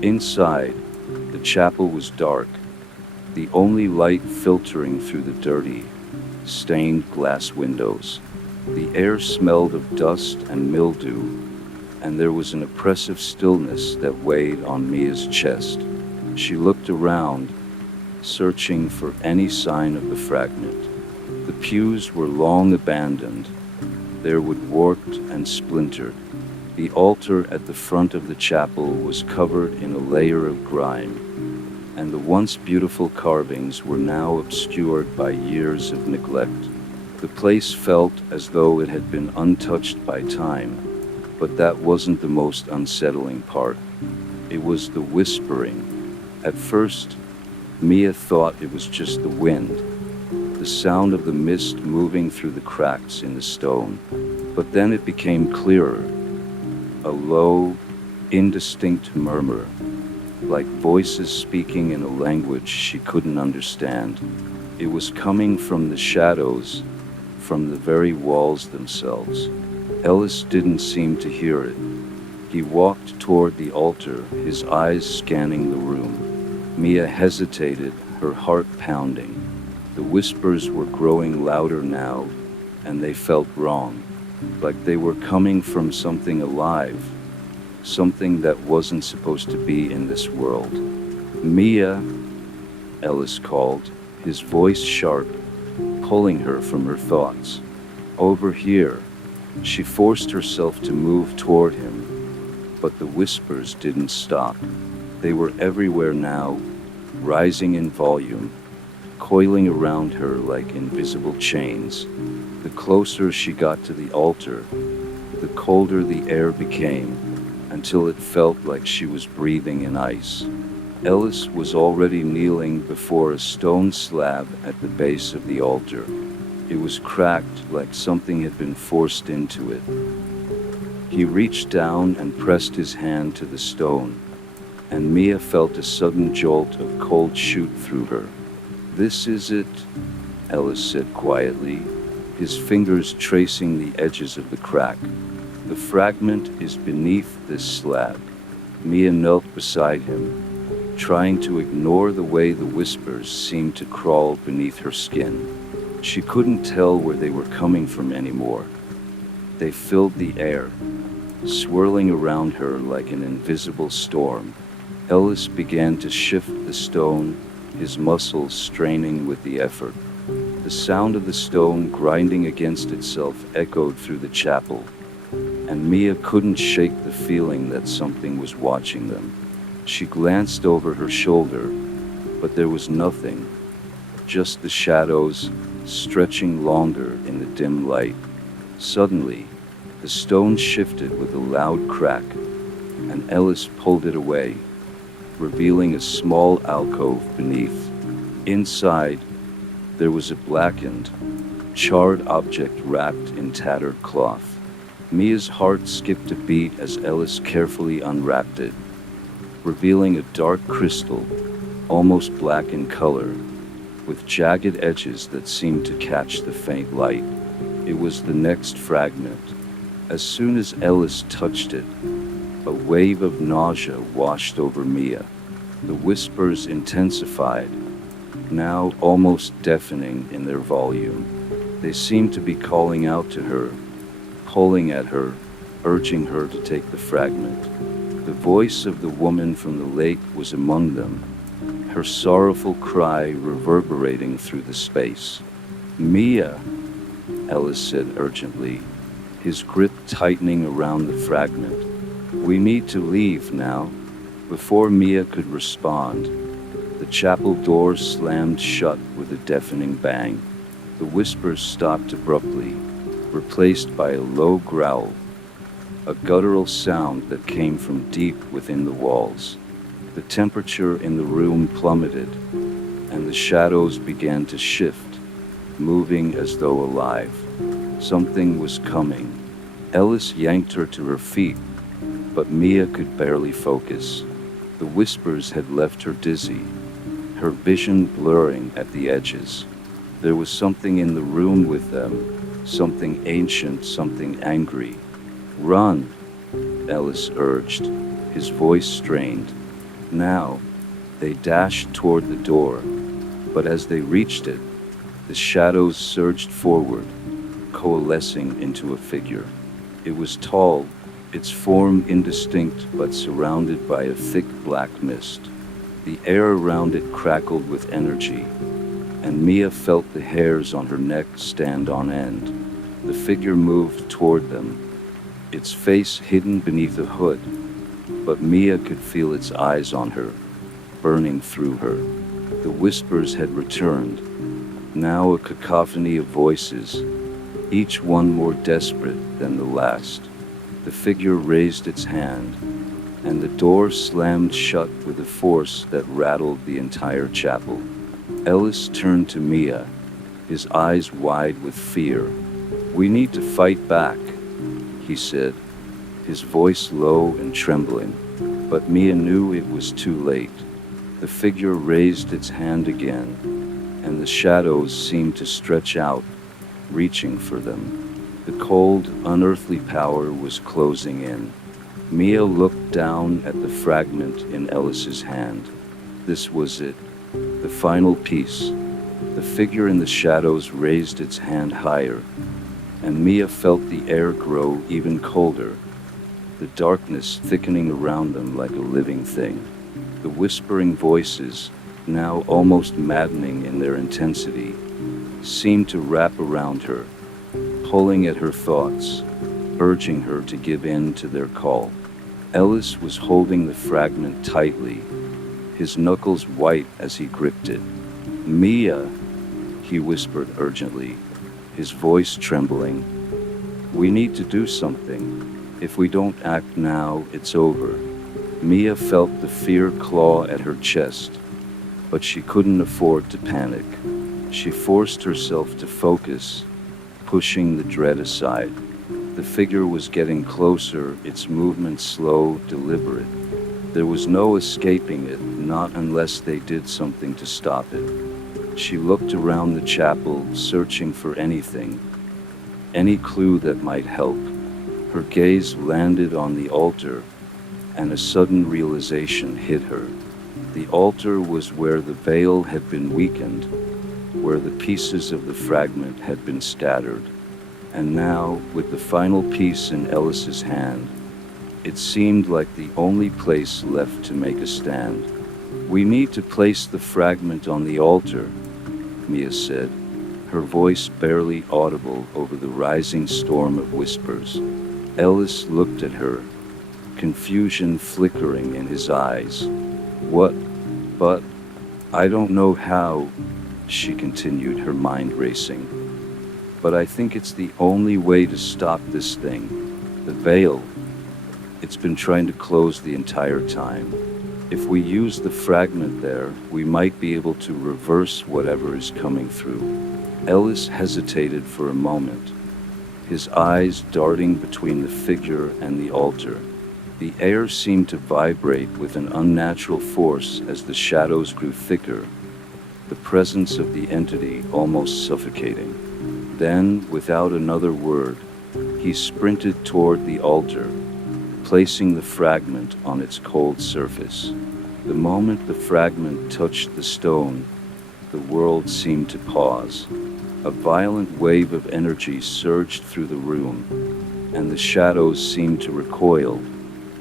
Inside, the chapel was dark, the only light filtering through the dirty, stained glass windows. The air smelled of dust and mildew, and there was an oppressive stillness that weighed on Mia's chest. She looked around, searching for any sign of the fragment. The pews were long abandoned, their wood warped and splintered. The altar at the front of the chapel was covered in a layer of grime, and the once beautiful carvings were now obscured by years of neglect. The place felt as though it had been untouched by time, but that wasn't the most unsettling part. It was the whispering. At first, Mia thought it was just the wind, the sound of the mist moving through the cracks in the stone. But then it became clearer, a low, indistinct murmur, like voices speaking in a language she couldn't understand. It was coming from the shadows, from the very walls themselves. Ellis didn't seem to hear it. He walked toward the altar, his eyes scanning the room. Mia hesitated, her heart pounding. The whispers were growing louder now, and they felt wrong, like they were coming from something alive, something that wasn't supposed to be in this world. Mia, Ellis called, his voice sharp, pulling her from her thoughts. Over here. She forced herself to move toward him, but the whispers didn't stop. They were everywhere now, rising in volume, coiling around her like invisible chains. The closer she got to the altar, the colder the air became, until it felt like she was breathing in ice. Ellis was already kneeling before a stone slab at the base of the altar. It was cracked like something had been forced into it. He reached down and pressed his hand to the stone, and Mia felt a sudden jolt of cold shoot through her. "This is it," Ellis said quietly, his fingers tracing the edges of the crack. "The fragment is beneath this slab." Mia knelt beside him, trying to ignore the way the whispers seemed to crawl beneath her skin. She couldn't tell where they were coming from anymore. They filled the air, swirling around her like an invisible storm. Ellis began to shift the stone, his muscles straining with the effort. The sound of the stone grinding against itself echoed through the chapel, and Mia couldn't shake the feeling that something was watching them. She glanced over her shoulder, but there was nothing, just the shadows stretching longer in the dim light. Suddenly, the stone shifted with a loud crack, and Ellis pulled it away, revealing a small alcove beneath. Inside, there was a blackened, charred object wrapped in tattered cloth. Mia's heart skipped a beat as Ellis carefully unwrapped it, revealing a dark crystal, almost black in color, with jagged edges that seemed to catch the faint light. It was the next fragment. As soon as Ellis touched it, a wave of nausea washed over Mia. The whispers intensified, now almost deafening in their volume. They seemed to be calling out to her, pulling at her, urging her to take the fragment. The voice of the woman from the lake was among them, her sorrowful cry reverberating through the space. "Mia," Ellis said urgently, his grip tightening around the fragment. "We need to leave now." Before Mia could respond, the chapel door slammed shut with a deafening bang. The whispers stopped abruptly, replaced by a low growl, a guttural sound that came from deep within the walls. The temperature in the room plummeted, and the shadows began to shift, moving as though alive. Something was coming. Ellis yanked her to her feet, but Mia could barely focus. The whispers had left her dizzy, her vision blurring at the edges. There was something in the room with them, something ancient, something angry. "Run," Ellis urged, his voice strained. Now, they dashed toward the door, but as they reached it, the shadows surged forward, coalescing into a figure. It was tall, its form indistinct but surrounded by a thick black mist. The air around it crackled with energy, and Mia felt the hairs on her neck stand on end. The figure moved toward them, its face hidden beneath a hood, but Mia could feel its eyes on her, burning through her. The whispers had returned, now a cacophony of voices, each one more desperate than the last. The figure raised its hand, and the door slammed shut with a force that rattled the entire chapel. Ellis turned to Mia, his eyes wide with fear. "We need to fight back," he said, his voice low and trembling. But Mia knew it was too late. The figure raised its hand again, and the shadows seemed to stretch out, reaching for them. The cold, unearthly power was closing in. Mia looked down at the fragment in Ellis's hand. This was it, the final piece. The figure in the shadows raised its hand higher, and Mia felt the air grow even colder, the darkness thickening around them like a living thing. The whispering voices, now almost maddening in their intensity, seemed to wrap around her, pulling at her thoughts, urging her to give in to their call. Ellis was holding the fragment tightly, his knuckles white as he gripped it. "Mia," he whispered urgently, his voice trembling. "We need to do something. If we don't act now, it's over." Mia felt the fear claw at her chest, but she couldn't afford to panic. She forced herself to focus, pushing the dread aside. The figure was getting closer, its movement slow, deliberate. There was no escaping it, not unless they did something to stop it. She looked around the chapel, searching for anything, any clue that might help. Her gaze landed on the altar, and a sudden realization hit her. The altar was where the veil had been weakened, where the pieces of the fragment had been scattered. And now, with the final piece in Ellis's hand, It seemed like the only place left to make a stand. We need to place the fragment on the altar, Mia said, her voice barely audible over the rising storm of whispers. Ellis looked at her, confusion flickering in his eyes. What? But I don't know how, she continued, her mind racing. But I think it's the only way to stop this thing. The veil. It's been trying to close the entire time. If we use the fragment there, we might be able to reverse whatever is coming through. Ellis hesitated for a moment, his eyes darting between the figure and the altar. The air seemed to vibrate with an unnatural force as the shadows grew thicker, the presence of the entity almost suffocating. Then, without another word, he sprinted toward the altar, placing the fragment on its cold surface. The moment the fragment touched the stone, the world seemed to pause. A violent wave of energy surged through the room, and the shadows seemed to recoil,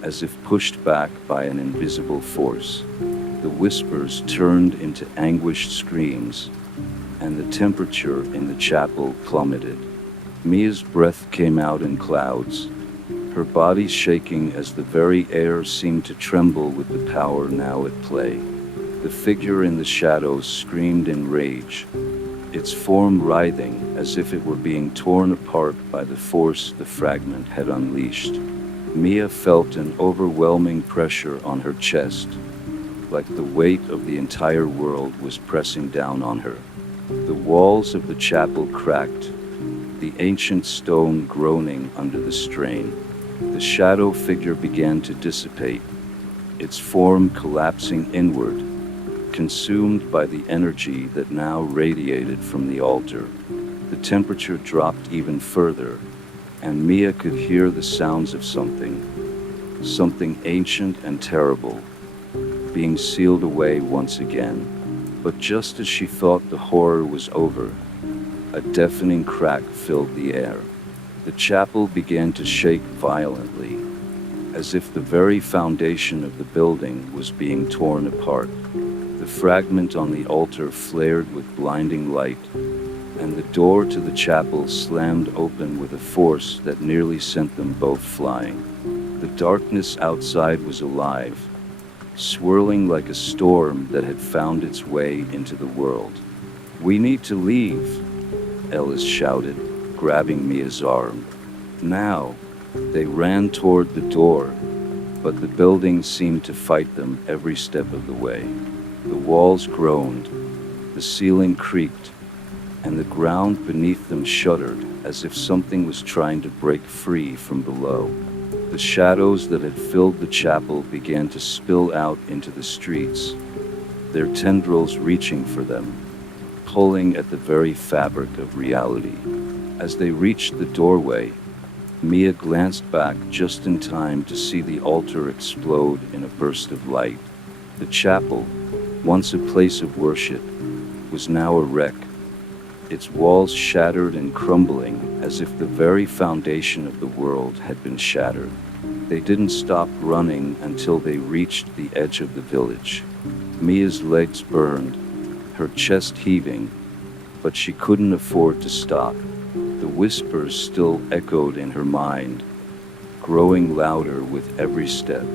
as if pushed back by an invisible force. The whispers turned into anguished screams, and the temperature in the chapel plummeted. Mia's breath came out in clouds, her body shaking as the very air seemed to tremble with the power now at play. The figure in the shadows screamed in rage, its form writhing as if it were being torn apart by the force the fragment had unleashed. Mia felt an overwhelming pressure on her chest, like the weight of the entire world was pressing down on her. The walls of the chapel cracked, the ancient stone groaning under the strain. The shadow figure began to dissipate, its form collapsing inward, consumed by the energy that now radiated from the altar. The temperature dropped even further, and Mia could hear the sounds of something ancient and terrible, being sealed away once again. But just as she thought the horror was over, a deafening crack filled the air. The chapel began to shake violently, as if the very foundation of the building was being torn apart. The fragment on the altar flared with blinding light, and the door to the chapel slammed open with a force that nearly sent them both flying. The darkness outside was alive, swirling like a storm that had found its way into the world. "We need to leave," Ellis shouted, grabbing Mia's arm. Now, they ran toward the door, but the building seemed to fight them every step of the way. The walls groaned, the ceiling creaked, and the ground beneath them shuddered as if something was trying to break free from below. The shadows that had filled the chapel began to spill out into the streets, their tendrils reaching for them, pulling at the very fabric of reality. As they reached the doorway, Mia glanced back just in time to see the altar explode in a burst of light. The chapel, once a place of worship, was now a wreck, its walls shattered and crumbling as if the very foundation of the world had been shattered. They didn't stop running until they reached the edge of the village. Mia's legs burned, her chest heaving, but she couldn't afford to stop. The whispers still echoed in her mind, growing louder with every step.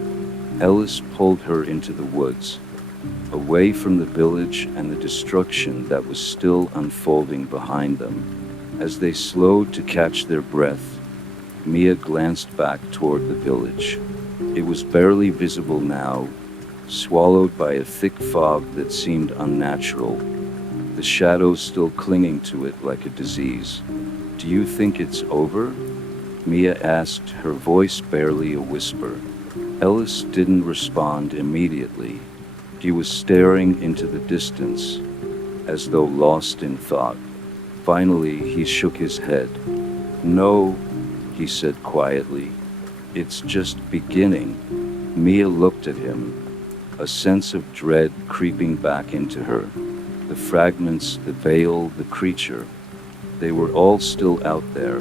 Ellis pulled her into the woods, away from the village and the destruction that was still unfolding behind them. As they slowed to catch their breath, Mia glanced back toward the village. It was barely visible now, swallowed by a thick fog that seemed unnatural, the shadows still clinging to it like a disease. "Do you think it's over?" Mia asked, her voice barely a whisper. Ellis didn't respond immediately. He was staring into the distance, as though lost in thought. Finally, he shook his head. "No," he said quietly. "It's just beginning." Mia looked at him, a sense of dread creeping back into her. The fragments, the veil, the creature, they were all still out there,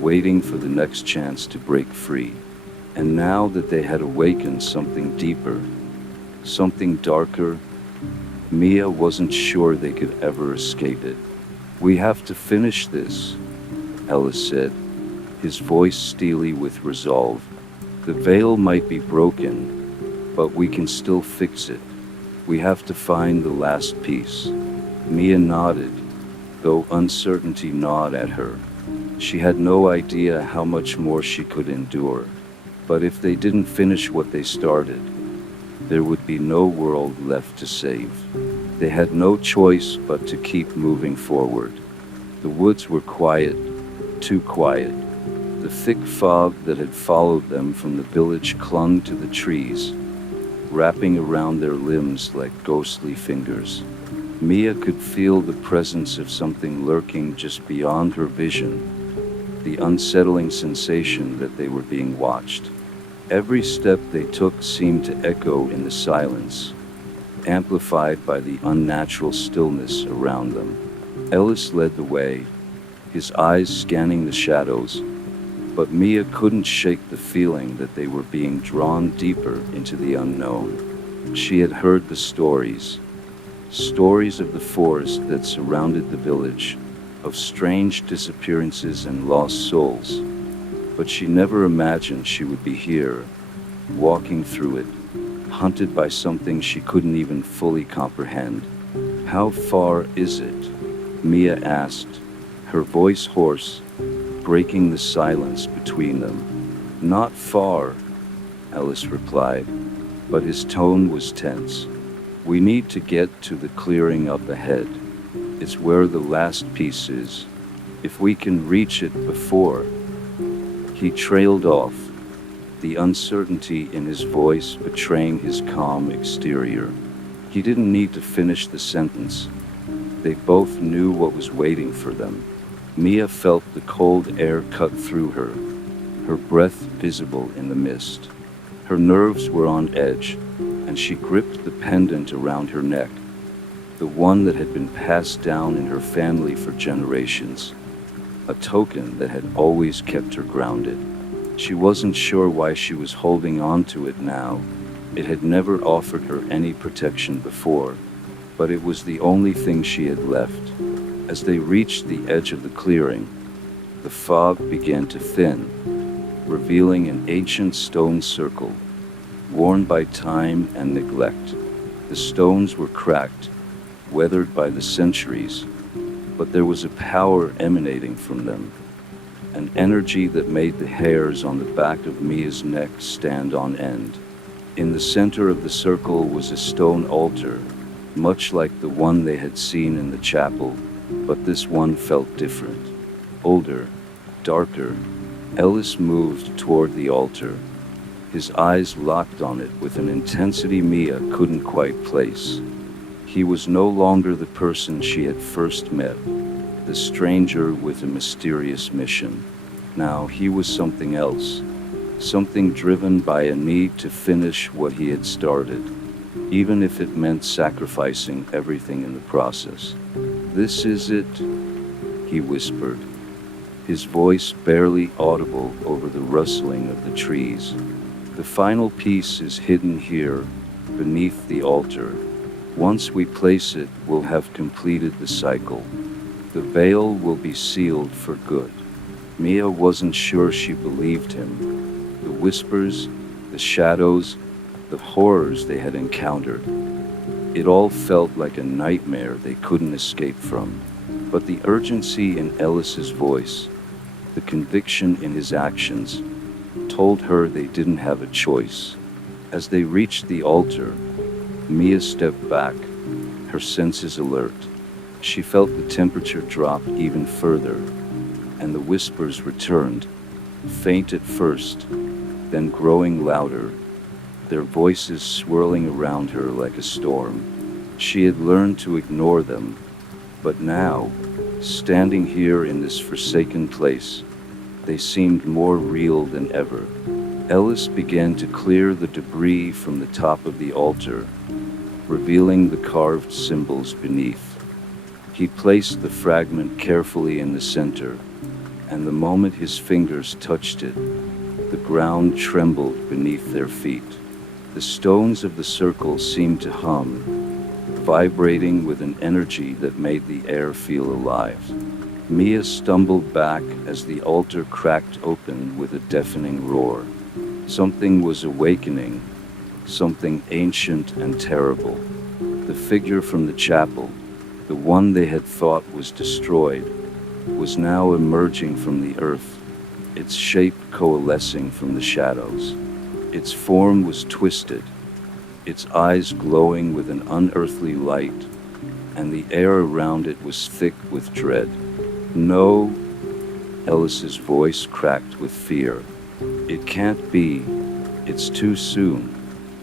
waiting for the next chance to break free. And now that they had awakened something deeper, something darker, Mia wasn't sure they could ever escape it. "We have to finish this," Ellis said, his voice steely with resolve. "The veil might be broken, but we can still fix it. We have to find the last piece." Mia nodded, though uncertainty gnawed at her. She had no idea how much more she could endure. But if they didn't finish what they started, there would be no world left to save. They had no choice but to keep moving forward. The woods were quiet, too quiet. The thick fog that had followed them from the village clung to the trees, wrapping around their limbs like ghostly fingers. Mia could feel the presence of something lurking just beyond her vision, the unsettling sensation that they were being watched. Every step they took seemed to echo in the silence, amplified by the unnatural stillness around them. Ellis led the way, his eyes scanning the shadows, but Mia couldn't shake the feeling that they were being drawn deeper into the unknown. She had heard the stories of the forest that surrounded the village, of strange disappearances and lost souls, but she never imagined she would be here, walking through it, hunted by something she couldn't even fully comprehend. "How far is it?" Mia asked, her voice hoarse, breaking the silence between them. "Not far," Ellis replied, but his tone was tense. "We need to get to the clearing up ahead. It's where the last piece is. If we can reach it before—" He trailed off, the uncertainty in his voice betraying his calm exterior. He didn't need to finish the sentence. They both knew what was waiting for them. Mia felt the cold air cut through her breath visible in the mist. Her nerves were on edge, and she gripped the pendant around her neck, the one that had been passed down in her family for generations, a token that had always kept her grounded. She wasn't sure why she was holding on to it now. It had never offered her any protection before, but it was the only thing she had left. As they reached the edge of the clearing, the fog began to thin, revealing an ancient stone circle, worn by time and neglect. The stones were cracked, weathered by the centuries, but there was a power emanating from them, an energy that made the hairs on the back of Mia's neck stand on end. In the center of the circle was a stone altar, much like the one they had seen in the chapel, but this one felt different, older, darker. Ellis moved toward the altar, his eyes locked on it with an intensity Mia couldn't quite place. He was no longer the person she had first met, the stranger with a mysterious mission. Now he was something else, something driven by a need to finish what he had started, even if it meant sacrificing everything in the process. "This is it," he whispered, his voice barely audible over the rustling of the trees. "The final piece is hidden here, beneath the altar. Once we place it, we'll have completed the cycle. The veil will be sealed for good." Mia wasn't sure she believed him. The whispers, the shadows, the horrors they had encountered, it all felt like a nightmare they couldn't escape from. But the urgency in Ellis's voice, the conviction in his actions, told her they didn't have a choice. As they reached the altar, Mia stepped back, her senses alert. She felt the temperature drop even further, and the whispers returned, faint at first, then growing louder, their voices swirling around her like a storm. She had learned to ignore them, but now, standing here in this forsaken place, they seemed more real than ever. Ellis began to clear the debris from the top of the altar, revealing the carved symbols beneath. He placed the fragment carefully in the center, and the moment his fingers touched it, The ground trembled beneath their feet. The stones of the circle seemed to hum, vibrating with an energy that made the air feel alive. Mia stumbled back as the altar cracked open with a deafening roar. Something was awakening, something ancient and terrible. The figure from the chapel, the one they had thought was destroyed, was now emerging from the earth, its shape coalescing from the shadows. Its form was twisted, its eyes glowing with an unearthly light, and the air around it was thick with dread. No, Ellis's voice cracked with fear. It can't be. It's too soon.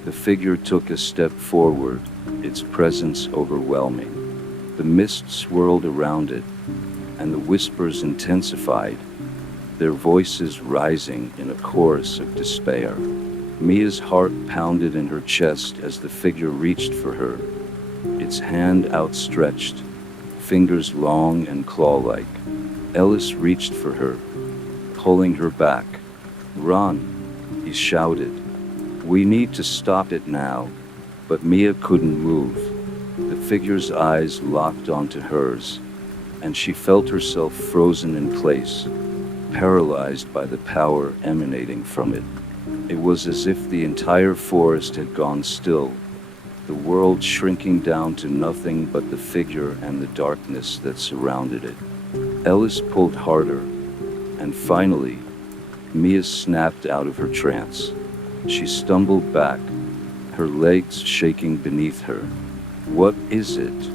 The figure took a step forward, its presence overwhelming. The mist swirled around it, and the whispers intensified, their voices rising in a chorus of despair. Mia's heart pounded in her chest as the figure reached for her, its hand outstretched, fingers long and claw-like. Ellis reached for her, pulling her back. "Run!" he shouted. "We need to stop it now." But Mia couldn't move. The figure's eyes locked onto hers, and she felt herself frozen in place, paralyzed by the power emanating from it. It was as if the entire forest had gone still, the world shrinking down to nothing but the figure and the darkness that surrounded it. Ellis pulled harder, and finally, Mia snapped out of her trance. She stumbled back, her legs shaking beneath her. "What is it?"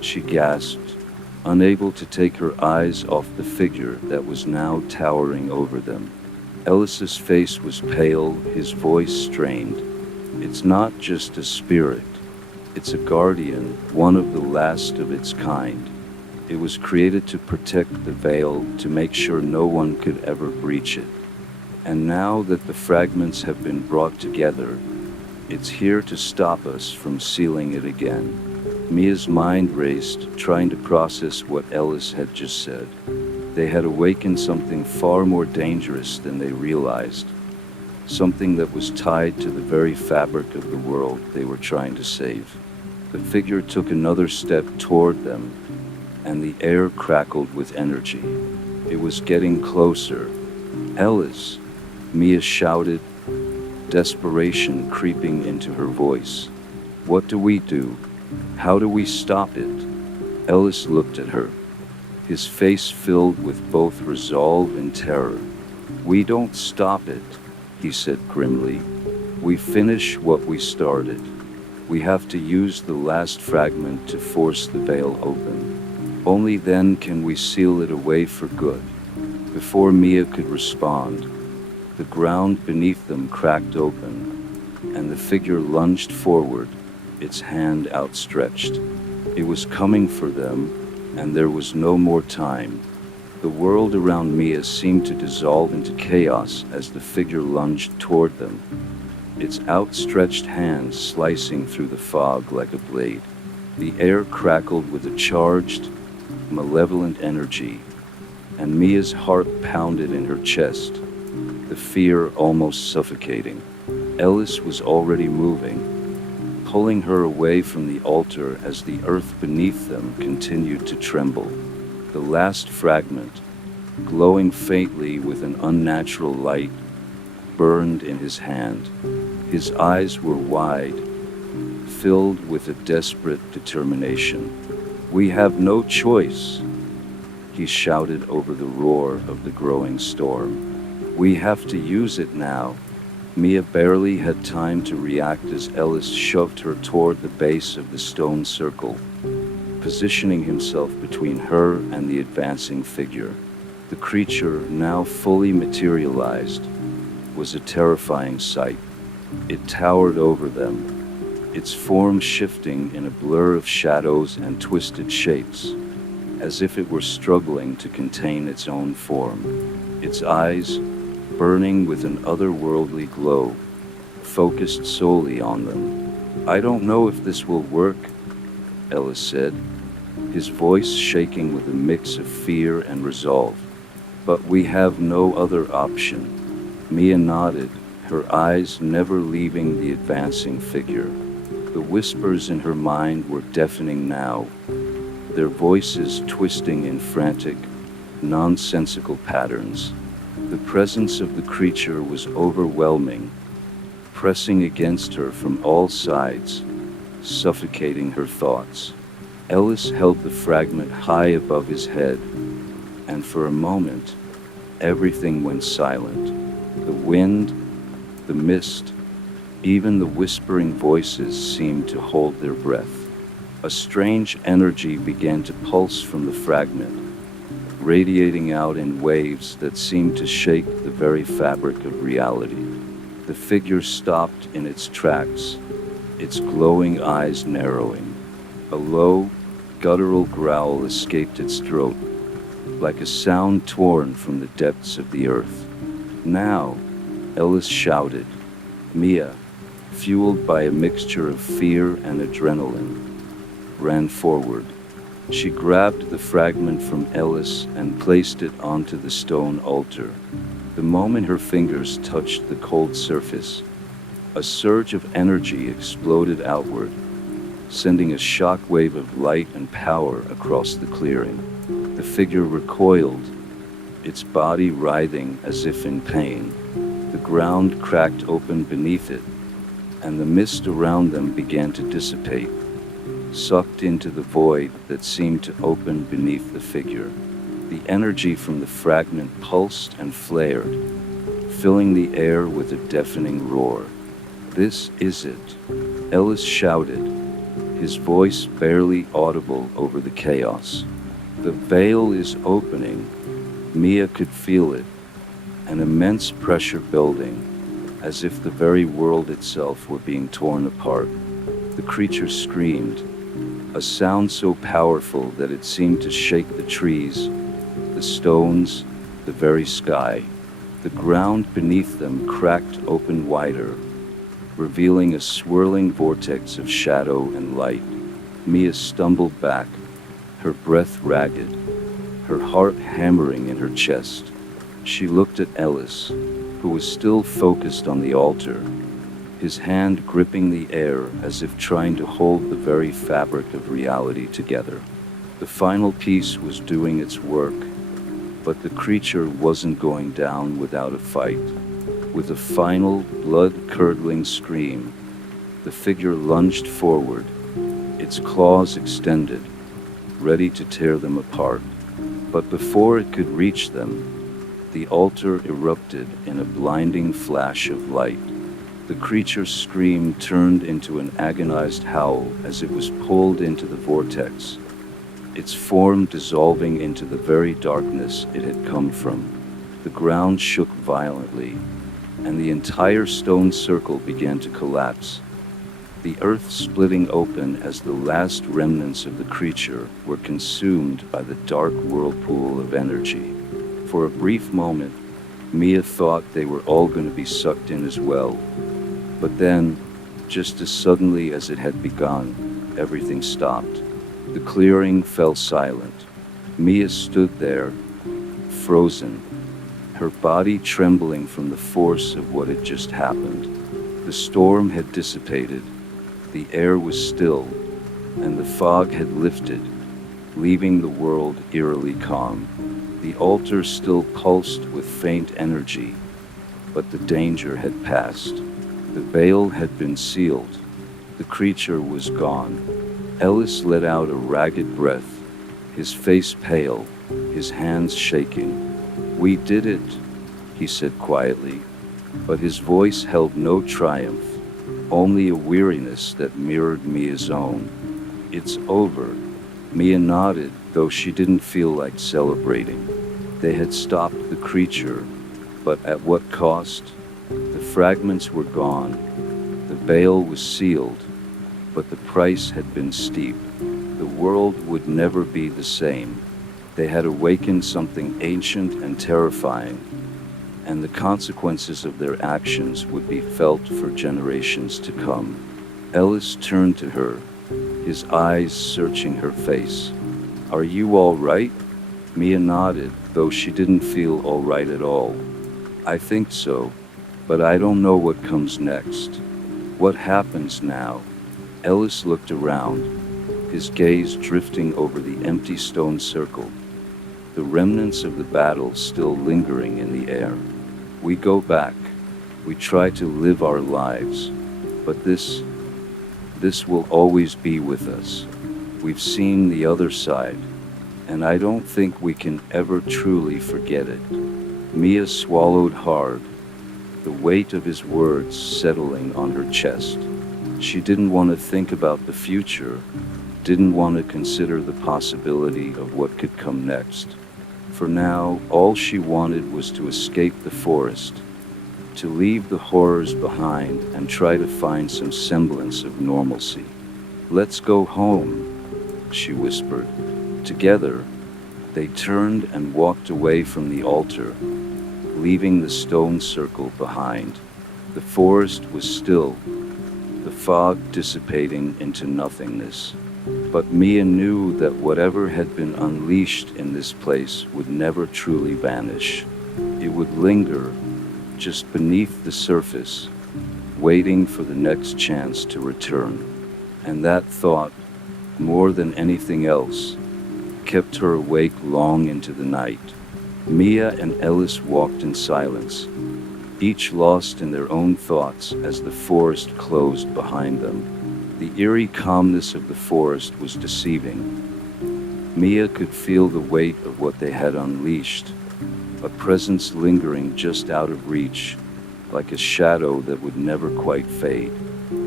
she gasped, unable to take her eyes off the figure that was now towering over them. Ellis's face was pale, his voice strained. "It's not just a spirit. It's a guardian, one of the last of its kind. It was created to protect the veil, to make sure no one could ever breach it. And now that the fragments have been brought together, it's here to stop us from sealing it again." Mia's mind raced, trying to process what Ellis had just said. They had awakened something far more dangerous than they realized, something that was tied to the very fabric of the world they were trying to save. The figure took another step toward them, and the air crackled with energy. It was getting closer. "Ellis!" Mia shouted, desperation creeping into her voice. "What do we do? How do we stop it?" Ellis looked at her, his face filled with both resolve and terror. "We don't stop it," he said grimly. "We finish what we started. We have to use the last fragment to force the veil open. Only then can we seal it away for good." Before Mia could respond, the ground beneath them cracked open, and the figure lunged forward, its hand outstretched. It was coming for them, and there was no more time. The world around Mia seemed to dissolve into chaos as the figure lunged toward them, its outstretched hands slicing through the fog like a blade. The air crackled with a charged, malevolent energy, and Mia's heart pounded in her chest, the fear almost suffocating. Ellis was already moving, pulling her away from the altar as the earth beneath them continued to tremble. The last fragment, glowing faintly with an unnatural light, burned in his hand. His eyes were wide, filled with a desperate determination. "We have no choice," he shouted over the roar of the growing storm. "We have to use it now." Mia barely had time to react as Ellis shoved her toward the base of the stone circle, positioning himself between her and the advancing figure. The creature, now fully materialized, was a terrifying sight. It towered over them, its form shifting in a blur of shadows and twisted shapes, as if it were struggling to contain its own form. Its eyes, burning with an otherworldly glow, focused solely on them. "I don't know if this will work," Ellis said, his voice shaking with a mix of fear and resolve. "But we have no other option. Mia nodded, her eyes never leaving the advancing figure. The whispers in her mind were deafening now, their voices twisting in frantic, nonsensical patterns. The presence of the creature was overwhelming, pressing against her from all sides, suffocating her thoughts. Ellis held the fragment high above his head, and for a moment, everything went silent. The wind, the mist, even the whispering voices seemed to hold their breath. A strange energy began to pulse from the fragment, radiating out in waves that seemed to shake the very fabric of reality. The figure stopped in its tracks, its glowing eyes narrowing. A low, guttural growl escaped its throat, like a sound torn from the depths of the earth. "Now!" Ellis shouted. Mia, fueled by a mixture of fear and adrenaline, ran forward. She grabbed the fragment from Ellis and placed it onto the stone altar. The moment her fingers touched the cold surface, a surge of energy exploded outward, sending a shock wave of light and power across the clearing. The figure recoiled, its body writhing as if in pain. The ground cracked open beneath it, and the mist around them began to dissipate, sucked into the void that seemed to open beneath the figure. The energy from the fragment pulsed and flared, filling the air with a deafening roar. "This is it," Ellis shouted, his voice barely audible over the chaos. "The veil is opening." Mia could feel it, an immense pressure building, as if the very world itself were being torn apart. The creature screamed, a sound so powerful that it seemed to shake the trees, the stones, the very sky. The ground beneath them cracked open wider, revealing a swirling vortex of shadow and light. Mia stumbled back, her breath ragged, her heart hammering in her chest. She looked at Ellis, who was still focused on the altar, his hand gripping the air as if trying to hold the very fabric of reality together. The final piece was doing its work, but the creature wasn't going down without a fight. With a final, blood-curdling scream, the figure lunged forward, its claws extended, ready to tear them apart. But before it could reach them, the altar erupted in a blinding flash of light. The creature's scream turned into an agonized howl as it was pulled into the vortex, its form dissolving into the very darkness it had come from. The ground shook violently, and the entire stone circle began to collapse, the earth splitting open as the last remnants of the creature were consumed by the dark whirlpool of energy. For a brief moment, Mia thought they were all going to be sucked in as well. But then, just as suddenly as it had begun, everything stopped. The clearing fell silent. Mia stood there, frozen, her body trembling from the force of what had just happened. The storm had dissipated, the air was still, and the fog had lifted, leaving the world eerily calm. The altar still pulsed with faint energy, but the danger had passed. The veil had been sealed. The creature was gone. Ellis let out a ragged breath, his face pale, his hands shaking. "We did it," he said quietly, but his voice held no triumph, only a weariness that mirrored Mia's own. "It's over." Mia nodded, though she didn't feel like celebrating. They had stopped the creature, but at what cost? The fragments were gone, the veil was sealed, but the price had been steep. The world would never be the same. They had awakened something ancient and terrifying, and the consequences of their actions would be felt for generations to come. Ellis turned to her, his eyes searching her face. "Are you all right?" Mia nodded, though she didn't feel all right at all. "I think so," But I don't know what comes next. What happens now? Ellis looked around, his gaze drifting over the empty stone circle, the remnants of the battle still lingering in the air. We go back. We try to live our lives. But this will always be with us. We've seen the other side, and I don't think we can ever truly forget it. Mia swallowed hard, the weight of his words settling on her chest. She didn't want to think about the future, didn't want to consider the possibility of what could come next. For now, all she wanted was to escape the forest, to leave the horrors behind and try to find some semblance of normalcy. "Let's go home," she whispered. Together, they turned and walked away from the altar, leaving the stone circle behind. The forest was still, the fog dissipating into nothingness. But Mia knew that whatever had been unleashed in this place would never truly vanish. It would linger, just beneath the surface, waiting for the next chance to return. And that thought, more than anything else, kept her awake long into the night. Mia and Ellis walked in silence, each lost in their own thoughts as the forest closed behind them. The eerie calmness of the forest was deceiving. Mia could feel the weight of what they had unleashed, a presence lingering just out of reach, like a shadow that would never quite fade.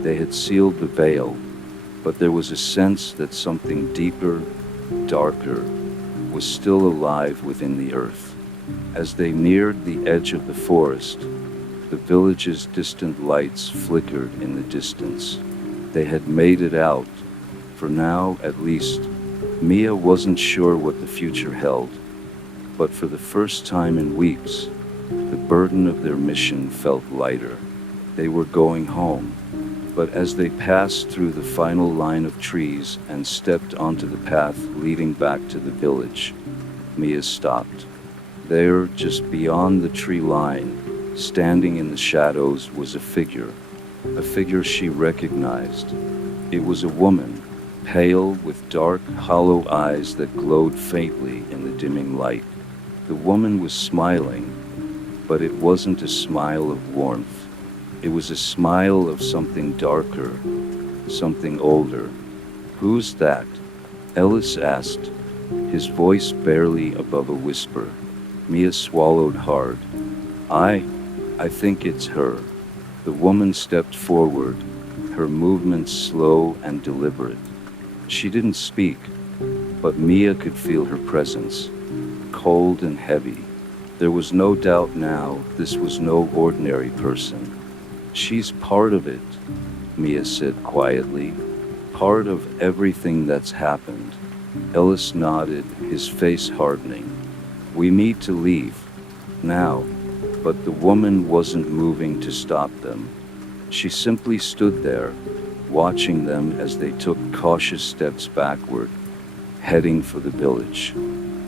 They had sealed the veil, but there was a sense that something deeper, darker, was still alive within the earth. As they neared the edge of the forest, the village's distant lights flickered in the distance. They had made it out, for now at least. Mia wasn't sure what the future held, but for the first time in weeks, the burden of their mission felt lighter. They were going home, but as they passed through the final line of trees and stepped onto the path leading back to the village, Mia stopped. There, just beyond the tree line, standing in the shadows, was a figure she recognized. It was a woman, pale with dark, hollow eyes that glowed faintly in the dimming light. The woman was smiling, but it wasn't a smile of warmth. It was a smile of something darker, something older. "Who's that?" Ellis asked, his voice barely above a whisper. Mia swallowed hard. I think it's her." The woman stepped forward, her movements slow and deliberate. She didn't speak, but Mia could feel her presence, cold and heavy. There was no doubt now this was no ordinary person. "She's part of it," Mia said quietly. "Part of everything that's happened." Ellis nodded, his face hardening. "We need to leave. Now." But the woman wasn't moving to stop them. She simply stood there, watching them as they took cautious steps backward, heading for the village.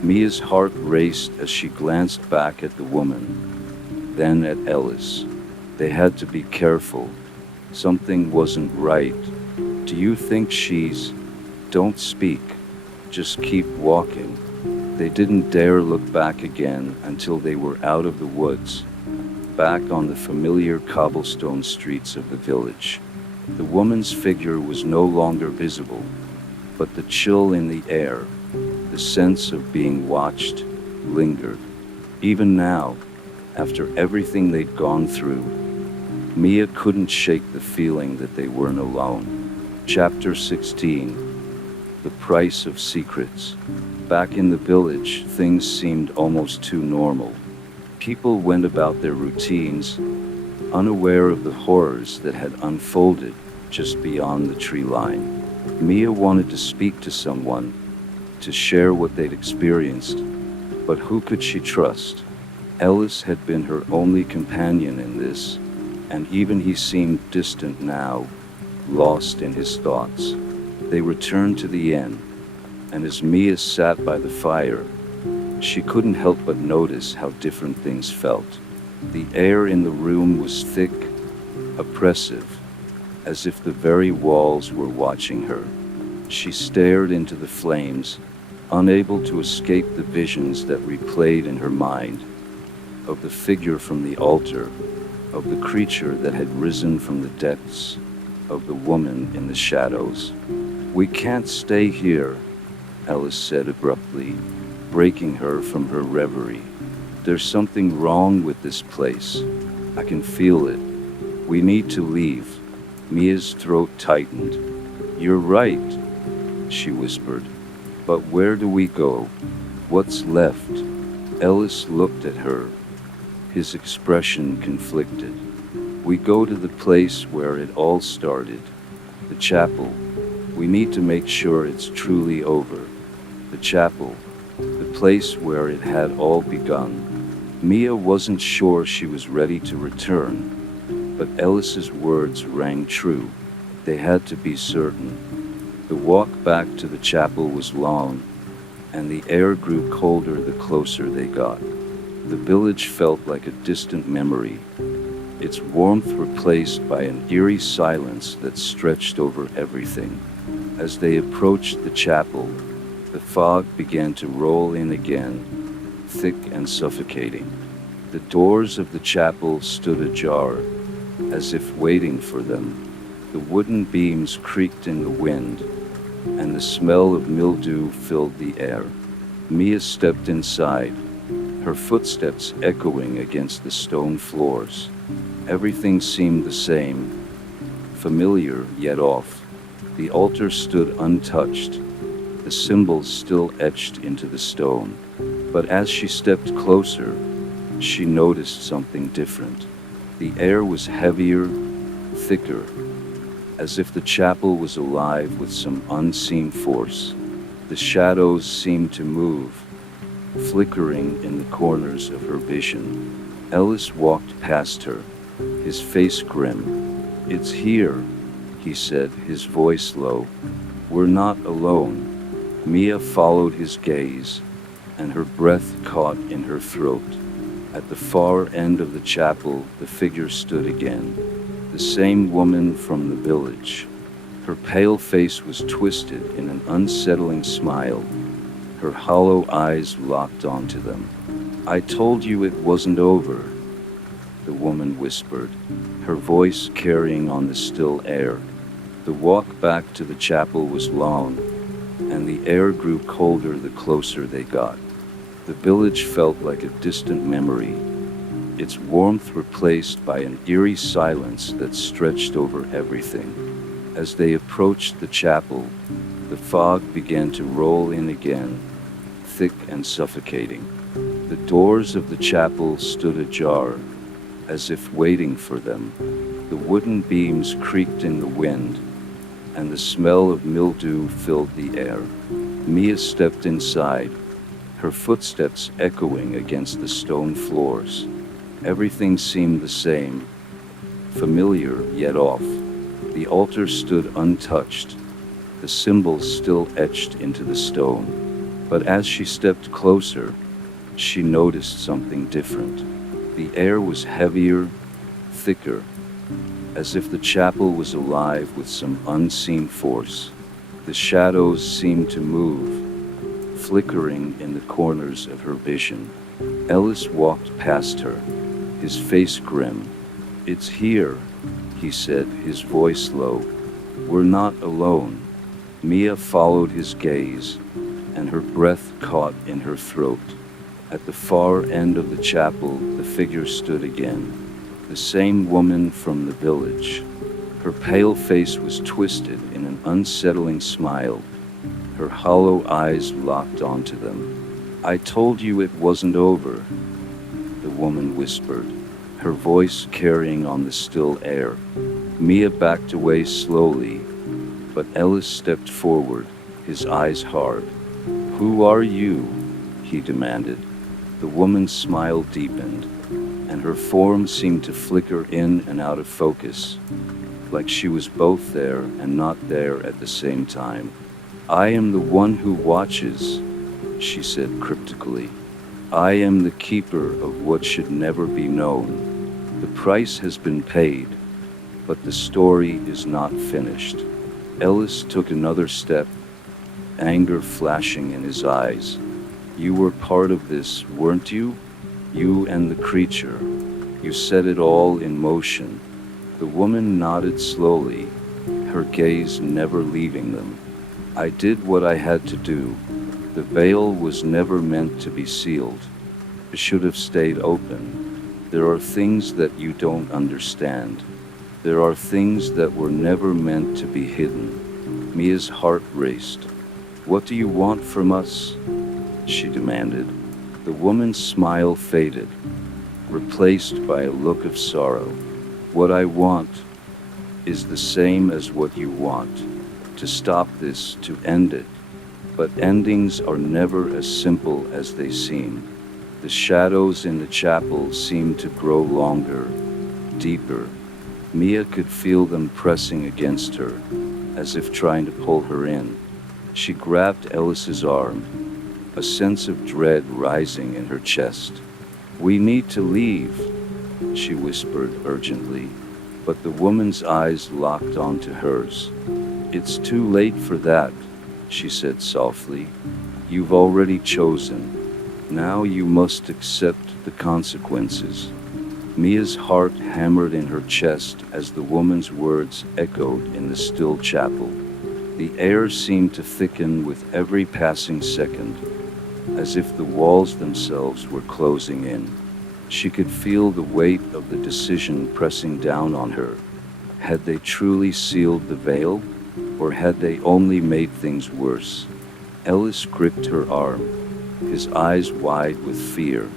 Mia's heart raced as she glanced back at the woman, then at Ellis. They had to be careful. Something wasn't right. "Do you think she's—" "Don't speak. Just keep walking." They didn't dare look back again until they were out of the woods, back on the familiar cobblestone streets of the village. The woman's figure was no longer visible, but the chill in the air, the sense of being watched, lingered. Even now, after everything they'd gone through, Mia couldn't shake the feeling that they weren't alone. Chapter 16. The Price of Secrets. Back in the village, things seemed almost too normal. People went about their routines, unaware of the horrors that had unfolded just beyond the tree line. Mia wanted to speak to someone, to share what they'd experienced, but who could she trust? Ellis had been her only companion in this, and even he seemed distant now, lost in his thoughts. They returned to the inn, and as Mia sat by the fire, she couldn't help but notice how different things felt. The air in the room was thick, oppressive, as if the very walls were watching her. She stared into the flames, unable to escape the visions that replayed in her mind, of the figure from the altar, of the creature that had risen from the depths, of the woman in the shadows. "We can't stay here," Alice said abruptly, breaking her from her reverie. "There's something wrong with this place. I can feel it. We need to leave." Mia's throat tightened. "You're right," she whispered. "But where do we go? What's left?" Ellis looked at her, his expression conflicted. "We go to the place where it all started, the chapel. We need to make sure it's truly over. The chapel, the place where it had all begun." Mia wasn't sure she was ready to return, but Ellis's words rang true. They had to be certain. The walk back to the chapel was long, and the air grew colder the closer they got. The village felt like a distant memory, its warmth replaced by an eerie silence that stretched over everything. As they approached the chapel, the fog began to roll in again, thick and suffocating. The doors of the chapel stood ajar, as if waiting for them. The wooden beams creaked in the wind, and the smell of mildew filled the air. Mia stepped inside, her footsteps echoing against the stone floors. Everything seemed the same, familiar yet off. The altar stood untouched, the symbols still etched into the stone. But as she stepped closer, she noticed something different. The air was heavier, thicker, as if the chapel was alive with some unseen force. The shadows seemed to move, flickering in the corners of her vision. Ellis walked past her, his face grim. "It's here," he said, his voice low. "We're not alone." Mia followed his gaze, and her breath caught in her throat. At the far end of the chapel, the figure stood again, the same woman from the village. Her pale face was twisted in an unsettling smile, her hollow eyes locked onto them. "I told you it wasn't over," the woman whispered, her voice carrying on the still air. The walk back to the chapel was long, and the air grew colder the closer they got. The village felt like a distant memory, its warmth replaced by an eerie silence that stretched over everything. As they approached the chapel, the fog began to roll in again, thick and suffocating. The doors of the chapel stood ajar, as if waiting for them. The wooden beams creaked in the wind, and the smell of mildew filled the air. Mia stepped inside, her footsteps echoing against the stone floors. Everything seemed the same, familiar yet off. The altar stood untouched, the symbols still etched into the stone. But as she stepped closer, she noticed something different. The air was heavier, thicker, as if the chapel was alive with some unseen force. The shadows seemed to move, flickering in the corners of her vision. Ellis walked past her, his face grim. "It's here," he said, his voice low. "We're not alone." Mia followed his gaze, and her breath caught in her throat. At the far end of the chapel, the figure stood again, the same woman from the village. Her pale face was twisted in an unsettling smile, her hollow eyes locked onto them. "I told you it wasn't over," the woman whispered, her voice carrying on the still air. Mia backed away slowly, but Ellis stepped forward, his eyes hard. "Who are you?" he demanded. The woman's smile deepened, and her form seemed to flicker in and out of focus, like she was both there and not there at the same time. "I am the one who watches," she said cryptically. I am the keeper of what should never be known. The price has been paid, but the story is not finished. Ellis took another step, anger flashing in his eyes. You were part of this, weren't you? You and the creature. You set it all in motion. The woman nodded slowly, her gaze never leaving them. I did what I had to do. The veil was never meant to be sealed. It should have stayed open. There are things that you don't understand. There are things that were never meant to be hidden. Mia's heart raced. What do you want from us? She demanded. The woman's smile faded, replaced by a look of sorrow. What I want is the same as what you want. To stop this, to end it. But endings are never as simple as they seem. The shadows in the chapel seemed to grow longer, deeper. Mia could feel them pressing against her, as if trying to pull her in. She grabbed Ellis's arm, a sense of dread rising in her chest. We need to leave, she whispered urgently, but the woman's eyes locked onto hers. It's too late for that, she said softly. You've already chosen. Now you must accept the consequences. Mia's heart hammered in her chest as the woman's words echoed in the still chapel. The air seemed to thicken with every passing second, as if the walls themselves were closing in. She could feel the weight of the decision pressing down on her. Had they truly sealed the veil, or had they only made things worse? Ellis gripped her arm, his eyes wide with fear.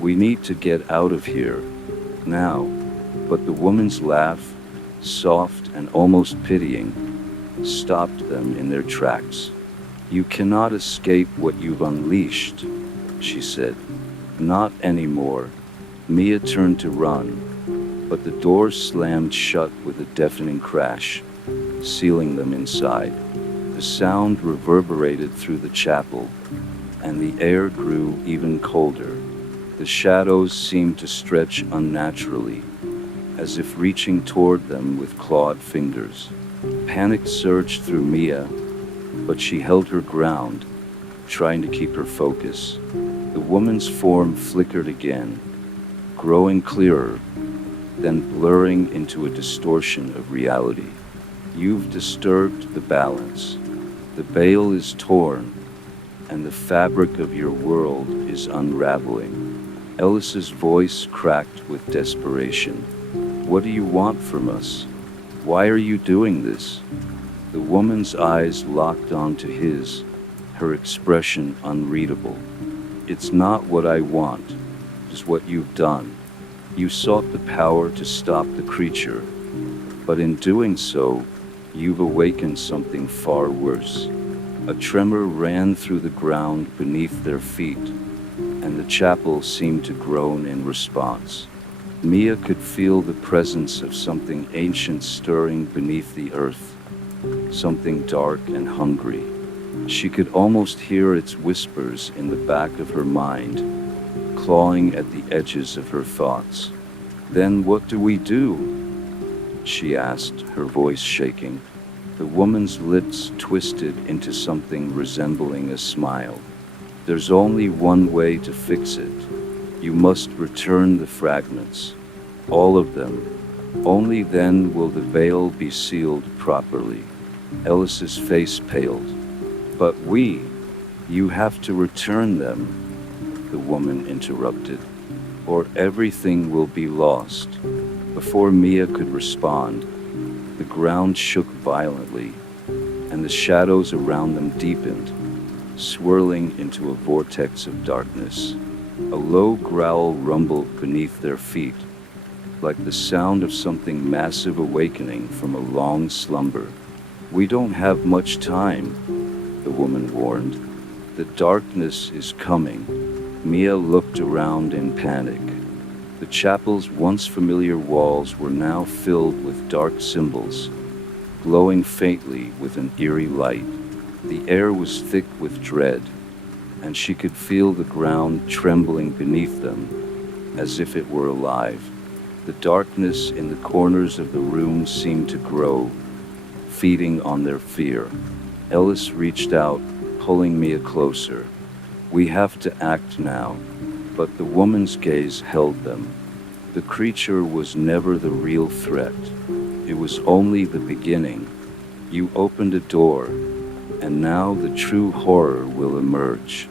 We need to get out of here, now. But the woman's laugh, soft and almost pitying, stopped them in their tracks. You cannot escape what you've unleashed, she said. Not anymore. Mia turned to run, but the door slammed shut with a deafening crash, sealing them inside. The sound reverberated through the chapel, and the air grew even colder. The shadows seemed to stretch unnaturally, as if reaching toward them with clawed fingers. Panic surged through Mia, but she held her ground, trying to keep her focus. The woman's form flickered again, growing clearer, then blurring into a distortion of reality. You've disturbed the balance. The veil is torn, and the fabric of your world is unraveling. Ellis's voice cracked with desperation. What do you want from us? Why are you doing this? The woman's eyes locked onto his, her expression unreadable. It's not what I want, it's what you've done. You sought the power to stop the creature, but in doing so, you've awakened something far worse. A tremor ran through the ground beneath their feet, and the chapel seemed to groan in response. Mia could feel the presence of something ancient stirring beneath the earth, something dark and hungry. She could almost hear its whispers in the back of her mind, clawing at the edges of her thoughts. Then what do we do? She asked, her voice shaking. The woman's lips twisted into something resembling a smile. There's only one way to fix it. You must return the fragments. All of them. Only then will the veil be sealed properly. Ellis's face paled. But you have to return them, the woman interrupted, or everything will be lost. Before Mia could respond, the ground shook violently, and the shadows around them deepened, swirling into a vortex of darkness. A low growl rumbled beneath their feet, like the sound of something massive awakening from a long slumber. We don't have much time, the woman warned. The darkness is coming. Mia looked around in panic. The chapel's once familiar walls were now filled with dark symbols, glowing faintly with an eerie light. The air was thick with dread, and she could feel the ground trembling beneath them, as if it were alive. The darkness in the corners of the room seemed to grow, feeding on their fear. Ellis reached out, pulling Mia closer. "We have to act now." But the woman's gaze held them. The creature was never the real threat. It was only the beginning. You opened a door, and now the true horror will emerge.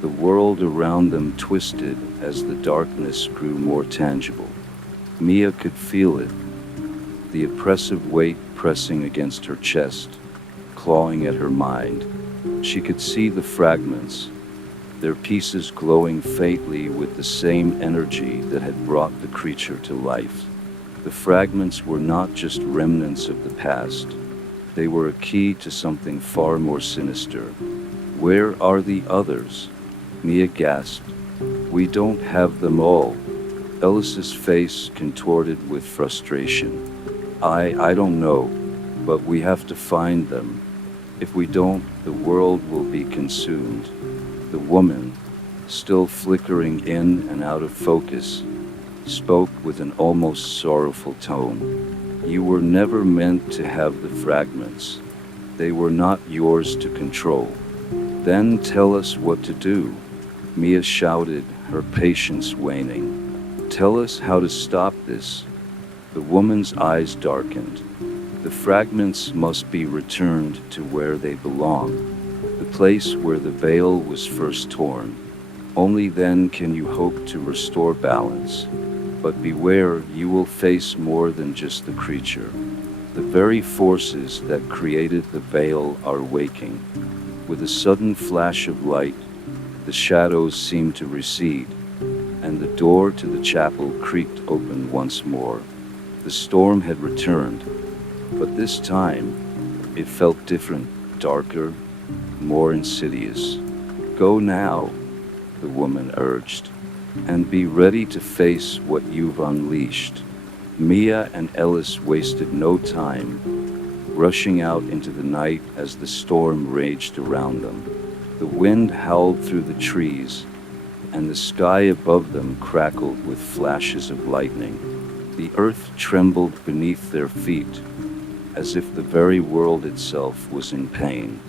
The world around them twisted as the darkness grew more tangible. Mia could feel it, the oppressive weight pressing against her chest, clawing at her mind. She could see the fragments, their pieces glowing faintly with the same energy that had brought the creature to life. The fragments were not just remnants of the past. They were a key to something far more sinister. "Where are the others?" Mia gasped. "We don't have them all." Ellis's face contorted with frustration. I don't know, but we have to find them. If we don't, the world will be consumed." The woman, still flickering in and out of focus, spoke with an almost sorrowful tone. "You were never meant to have the fragments. They were not yours to control." "Then tell us what to do," Mia shouted, her patience waning. "Tell us how to stop this." The woman's eyes darkened. "The fragments must be returned to where they belong, the place where the veil was first torn. Only then can you hope to restore balance. But beware, you will face more than just the creature. The very forces that created the veil are waking." With a sudden flash of light, the shadows seemed to recede, and the door to the chapel creaked open once more. The storm had returned, but this time it felt different, darker, more insidious. "Go now," the woman urged, "and be ready to face what you've unleashed." Mia and Ellis wasted no time, rushing out into the night as the storm raged around them. The wind howled through the trees, and the sky above them crackled with flashes of lightning. The earth trembled beneath their feet, as if the very world itself was in pain.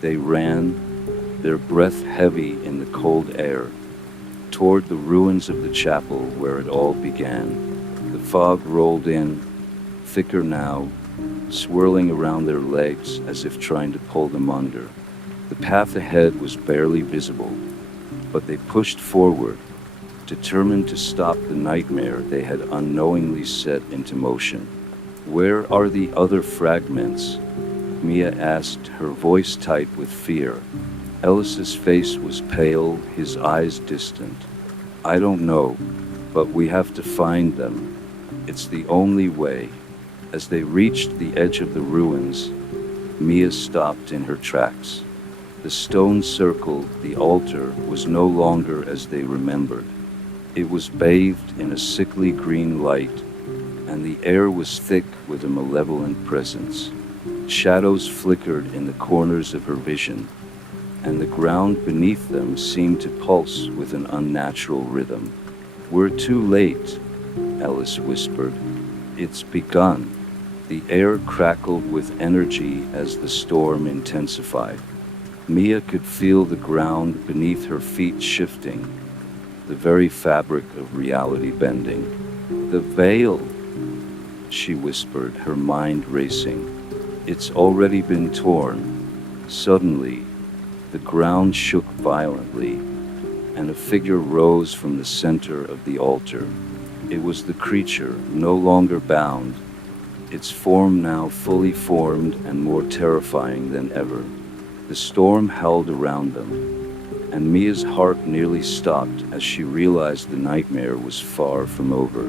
They ran, their breath heavy in the cold air, toward the ruins of the chapel where it all began. The fog rolled in, thicker now, swirling around their legs as if trying to pull them under. The path ahead was barely visible, but they pushed forward, determined to stop the nightmare they had unknowingly set into motion. "Where are the other fragments?" Mia asked, her voice tight with fear. Ellis's face was pale, his eyes distant. "I don't know, but we have to find them. It's the only way." As they reached the edge of the ruins, Mia stopped in her tracks. The stone circle, the altar, was no longer as they remembered. It was bathed in a sickly green light, and the air was thick with a malevolent presence. Shadows flickered in the corners of her vision, and the ground beneath them seemed to pulse with an unnatural rhythm. "We're too late," Ellis whispered. "It's begun." The air crackled with energy as the storm intensified. Mia could feel the ground beneath her feet shifting, the very fabric of reality bending. "The veil," she whispered, her mind racing. "It's already been torn." Suddenly, the ground shook violently, and a figure rose from the center of the altar. It was the creature, no longer bound, its form now fully formed and more terrifying than ever. The storm howled around them, and Mia's heart nearly stopped as she realized the nightmare was far from over.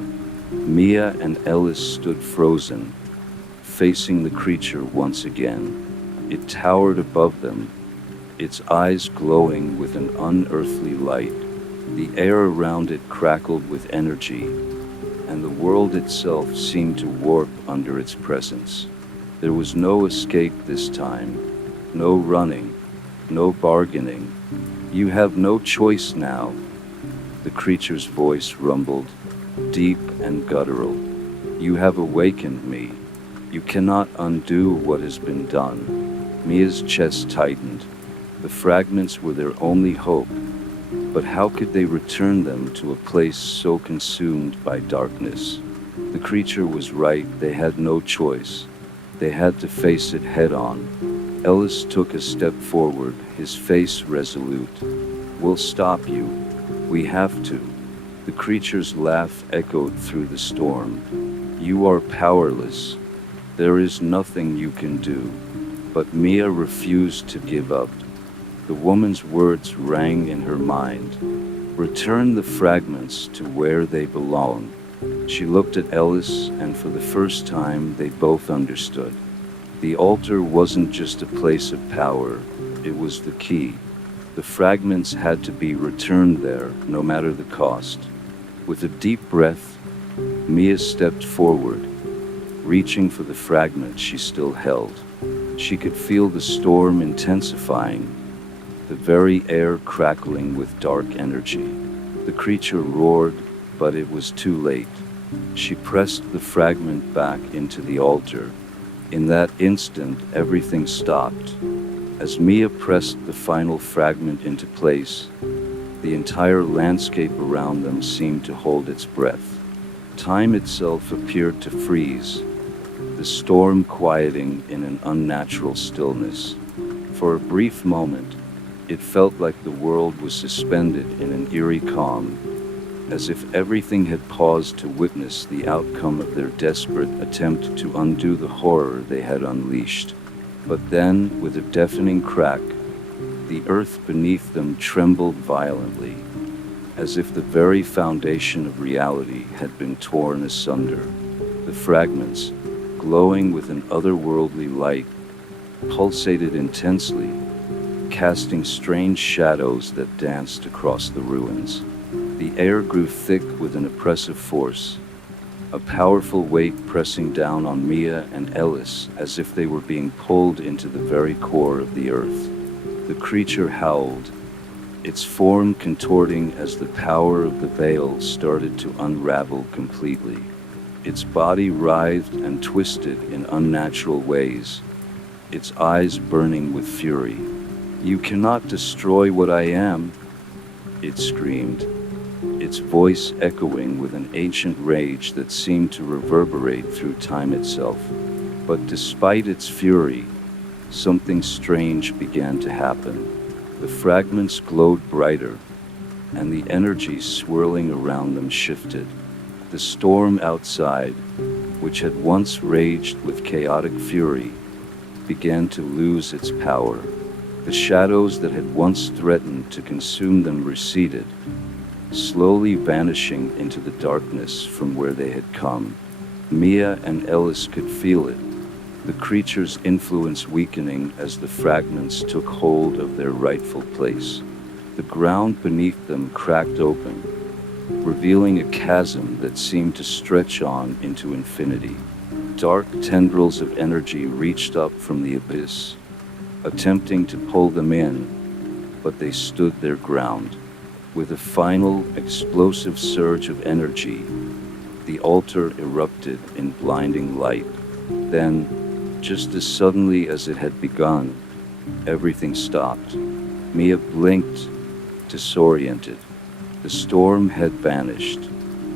Mia and Ellis stood frozen, facing the creature once again. It towered above them, its eyes glowing with an unearthly light. The air around it crackled with energy, and the world itself seemed to warp under its presence. There was no escape this time, no running, no bargaining. You have no choice now, the creature's voice rumbled, deep and guttural. You have awakened me. You cannot undo what has been done. Mia's chest tightened. The fragments were their only hope, but how could they return them to a place so consumed by darkness? The creature was right, they had no choice. They had to face it head on. Ellis took a step forward, his face resolute. We'll stop you. We have to. The creature's laugh echoed through the storm. You are powerless. There is nothing you can do. But Mia refused to give up. The woman's words rang in her mind. Return the fragments to where they belong. She looked at Ellis, and for the first time they both understood. The altar wasn't just a place of power, it was the key. The fragments had to be returned there, no matter the cost. With a deep breath, Mia stepped forward, reaching for the fragment she still held. She could feel the storm intensifying, the very air crackling with dark energy. The creature roared, but it was too late. She pressed the fragment back into the altar. In that instant, everything stopped. As Mia pressed the final fragment into place, the entire landscape around them seemed to hold its breath. Time itself appeared to freeze, the storm quieting in an unnatural stillness. For a brief moment, it felt like the world was suspended in an eerie calm, as if everything had paused to witness the outcome of their desperate attempt to undo the horror they had unleashed. But then, with a deafening crack, the earth beneath them trembled violently, as if the very foundation of reality had been torn asunder. The fragments, glowing with an otherworldly light, pulsated intensely, casting strange shadows that danced across the ruins. The air grew thick with an oppressive force, a powerful weight pressing down on Mia and Ellis as if they were being pulled into the very core of the earth. The creature howled, its form contorting as the power of the veil started to unravel completely. Its body writhed and twisted in unnatural ways, its eyes burning with fury. You cannot destroy what I am, it screamed, its voice echoing with an ancient rage that seemed to reverberate through time itself. But despite its fury, something strange began to happen. The fragments glowed brighter, and the energy swirling around them shifted. The storm outside, which had once raged with chaotic fury, began to lose its power. The shadows that had once threatened to consume them receded, slowly vanishing into the darkness from where they had come. Mia and Ellis could feel it, the creature's influence weakening as the fragments took hold of their rightful place. The ground beneath them cracked open, revealing a chasm that seemed to stretch on into infinity. Dark tendrils of energy reached up from the abyss, attempting to pull them in, but they stood their ground. With a final, explosive surge of energy, the altar erupted in blinding light. Then, just as suddenly as it had begun, everything stopped. Mia blinked, disoriented. The storm had vanished.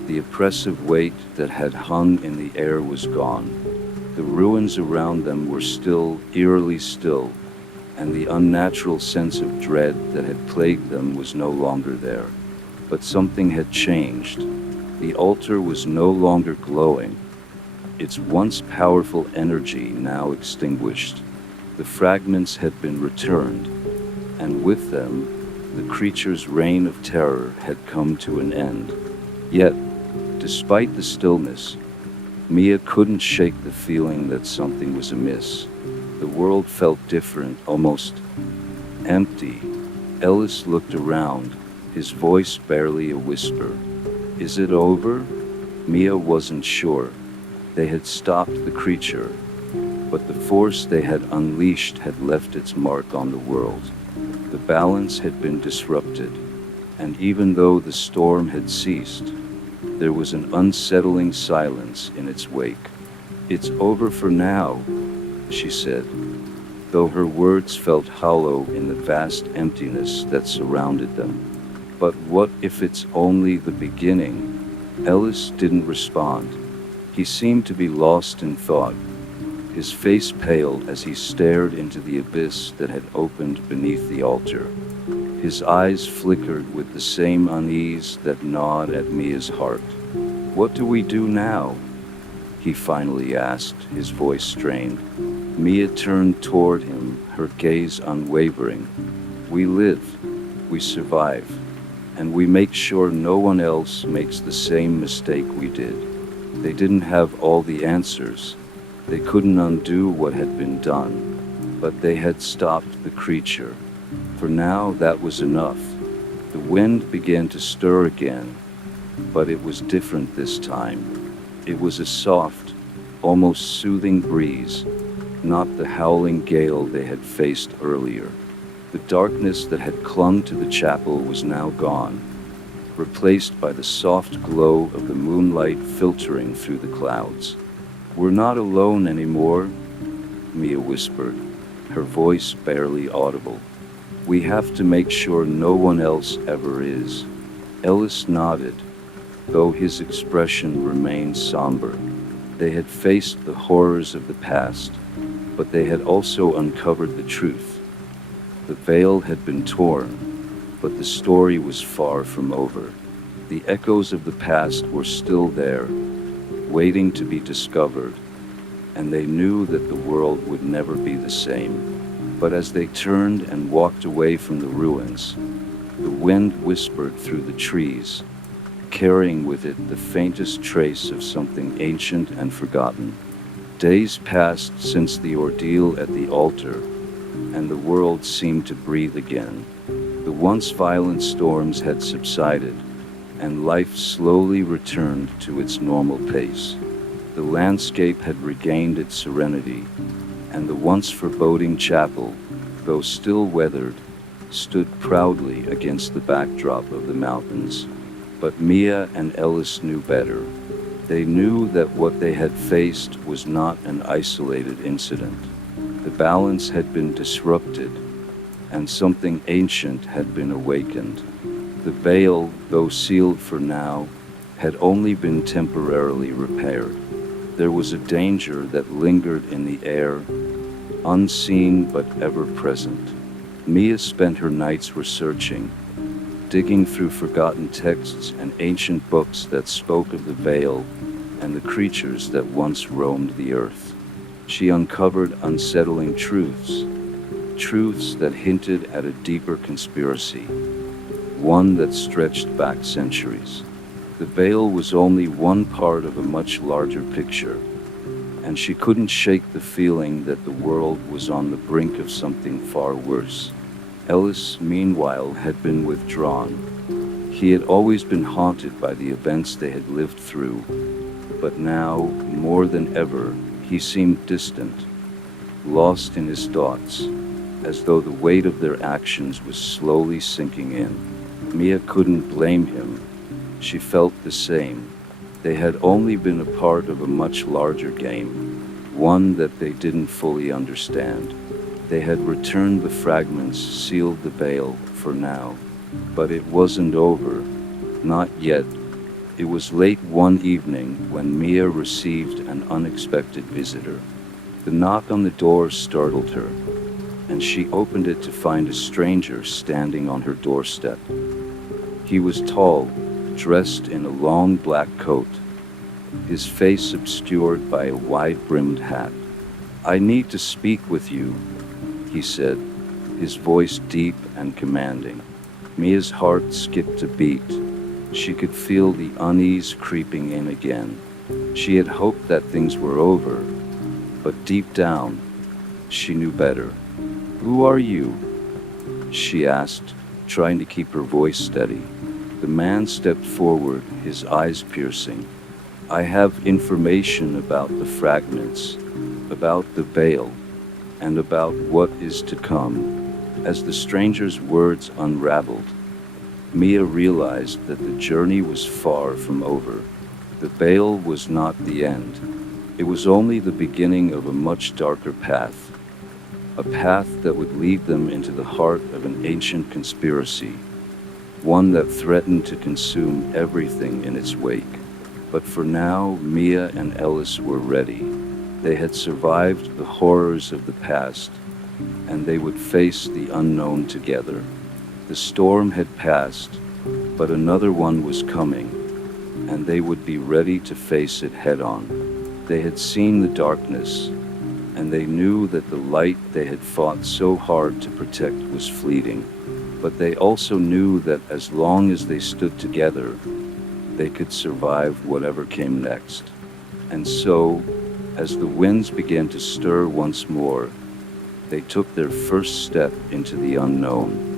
The oppressive weight that had hung in the air was gone. The ruins around them were still, eerily still, and the unnatural sense of dread that had plagued them was no longer there. But something had changed. The altar was no longer glowing, its once powerful energy now extinguished. The fragments had been returned, and with them, the creature's reign of terror had come to an end. Yet, despite the stillness, Mia couldn't shake the feeling that something was amiss. The world felt different, almost empty. Ellis looked around, his voice barely a whisper. Is it over? Mia wasn't sure. They had stopped the creature, but the force they had unleashed had left its mark on the world. The balance had been disrupted, and even though the storm had ceased, there was an unsettling silence in its wake. "It's over for now," she said, though her words felt hollow in the vast emptiness that surrounded them. "But what if it's only the beginning?" Ellis didn't respond. He seemed to be lost in thought, his face pale as he stared into the abyss that had opened beneath the altar. His eyes flickered with the same unease that gnawed at Mia's heart. "What do we do now?" he finally asked, his voice strained. Mia turned toward him, her gaze unwavering. "We live, we survive, and we make sure no one else makes the same mistake we did." They didn't have all the answers. They couldn't undo what had been done, but they had stopped the creature. For now, that was enough. The wind began to stir again, but it was different this time. It was a soft, almost soothing breeze, not the howling gale they had faced earlier. The darkness that had clung to the chapel was now gone, replaced by the soft glow of the moonlight filtering through the clouds. "We're not alone anymore," Mia whispered, her voice barely audible. "We have to make sure no one else ever is." Ellis nodded, though his expression remained somber. They had faced the horrors of the past, but they had also uncovered the truth. The veil had been torn, but the story was far from over. The echoes of the past were still there, waiting to be discovered, and they knew that the world would never be the same. But as they turned and walked away from the ruins, the wind whispered through the trees, carrying with it the faintest trace of something ancient and forgotten. Days passed since the ordeal at the altar, and the world seemed to breathe again. The once violent storms had subsided, and life slowly returned to its normal pace. The landscape had regained its serenity, and the once foreboding chapel, though still weathered, stood proudly against the backdrop of the mountains. But Mia and Ellis knew better. They knew that what they had faced was not an isolated incident. The balance had been disrupted, and something ancient had been awakened. The veil, though sealed for now, had only been temporarily repaired. There was a danger that lingered in the air, unseen but ever present. Mia spent her nights researching, digging through forgotten texts and ancient books that spoke of the veil and the creatures that once roamed the earth. She uncovered unsettling truths, truths that hinted at a deeper conspiracy, one that stretched back centuries. The veil was only one part of a much larger picture, and she couldn't shake the feeling that the world was on the brink of something far worse. Ellis, meanwhile, had been withdrawn. He had always been haunted by the events they had lived through, but now, more than ever, he seemed distant, lost in his thoughts, as though the weight of their actions was slowly sinking in. Mia couldn't blame him. She felt the same. They had only been a part of a much larger game, one that they didn't fully understand. They had returned the fragments, sealed the veil for now. But it wasn't over. Not yet. It was late one evening when Mia received an unexpected visitor. The knock on the door startled her, and she opened it to find a stranger standing on her doorstep. He was tall, dressed in a long black coat, his face obscured by a wide-brimmed hat. "I need to speak with you," he said, his voice deep and commanding. Mia's heart skipped a beat. She could feel the unease creeping in again. She had hoped that things were over, but deep down, she knew better. "Who are you?" she asked, trying to keep her voice steady. The man stepped forward, his eyes piercing. "I have information about the fragments, about the veil, and about what is to come," As the stranger's words unraveled, Mia realized that the journey was far from over. The veil was not the end. It was only the beginning of a much darker path, a path that would lead them into the heart of an ancient conspiracy, one that threatened to consume everything in its wake. But for now, Mia and Ellis were ready. They had survived the horrors of the past, and they would face the unknown together. The storm had passed, but another one was coming, and they would be ready to face it head on. They had seen the darkness, and they knew that the light they had fought so hard to protect was fleeting. But they also knew that as long as they stood together, they could survive whatever came next. And so, as the winds began to stir once more, they took their first step into the unknown.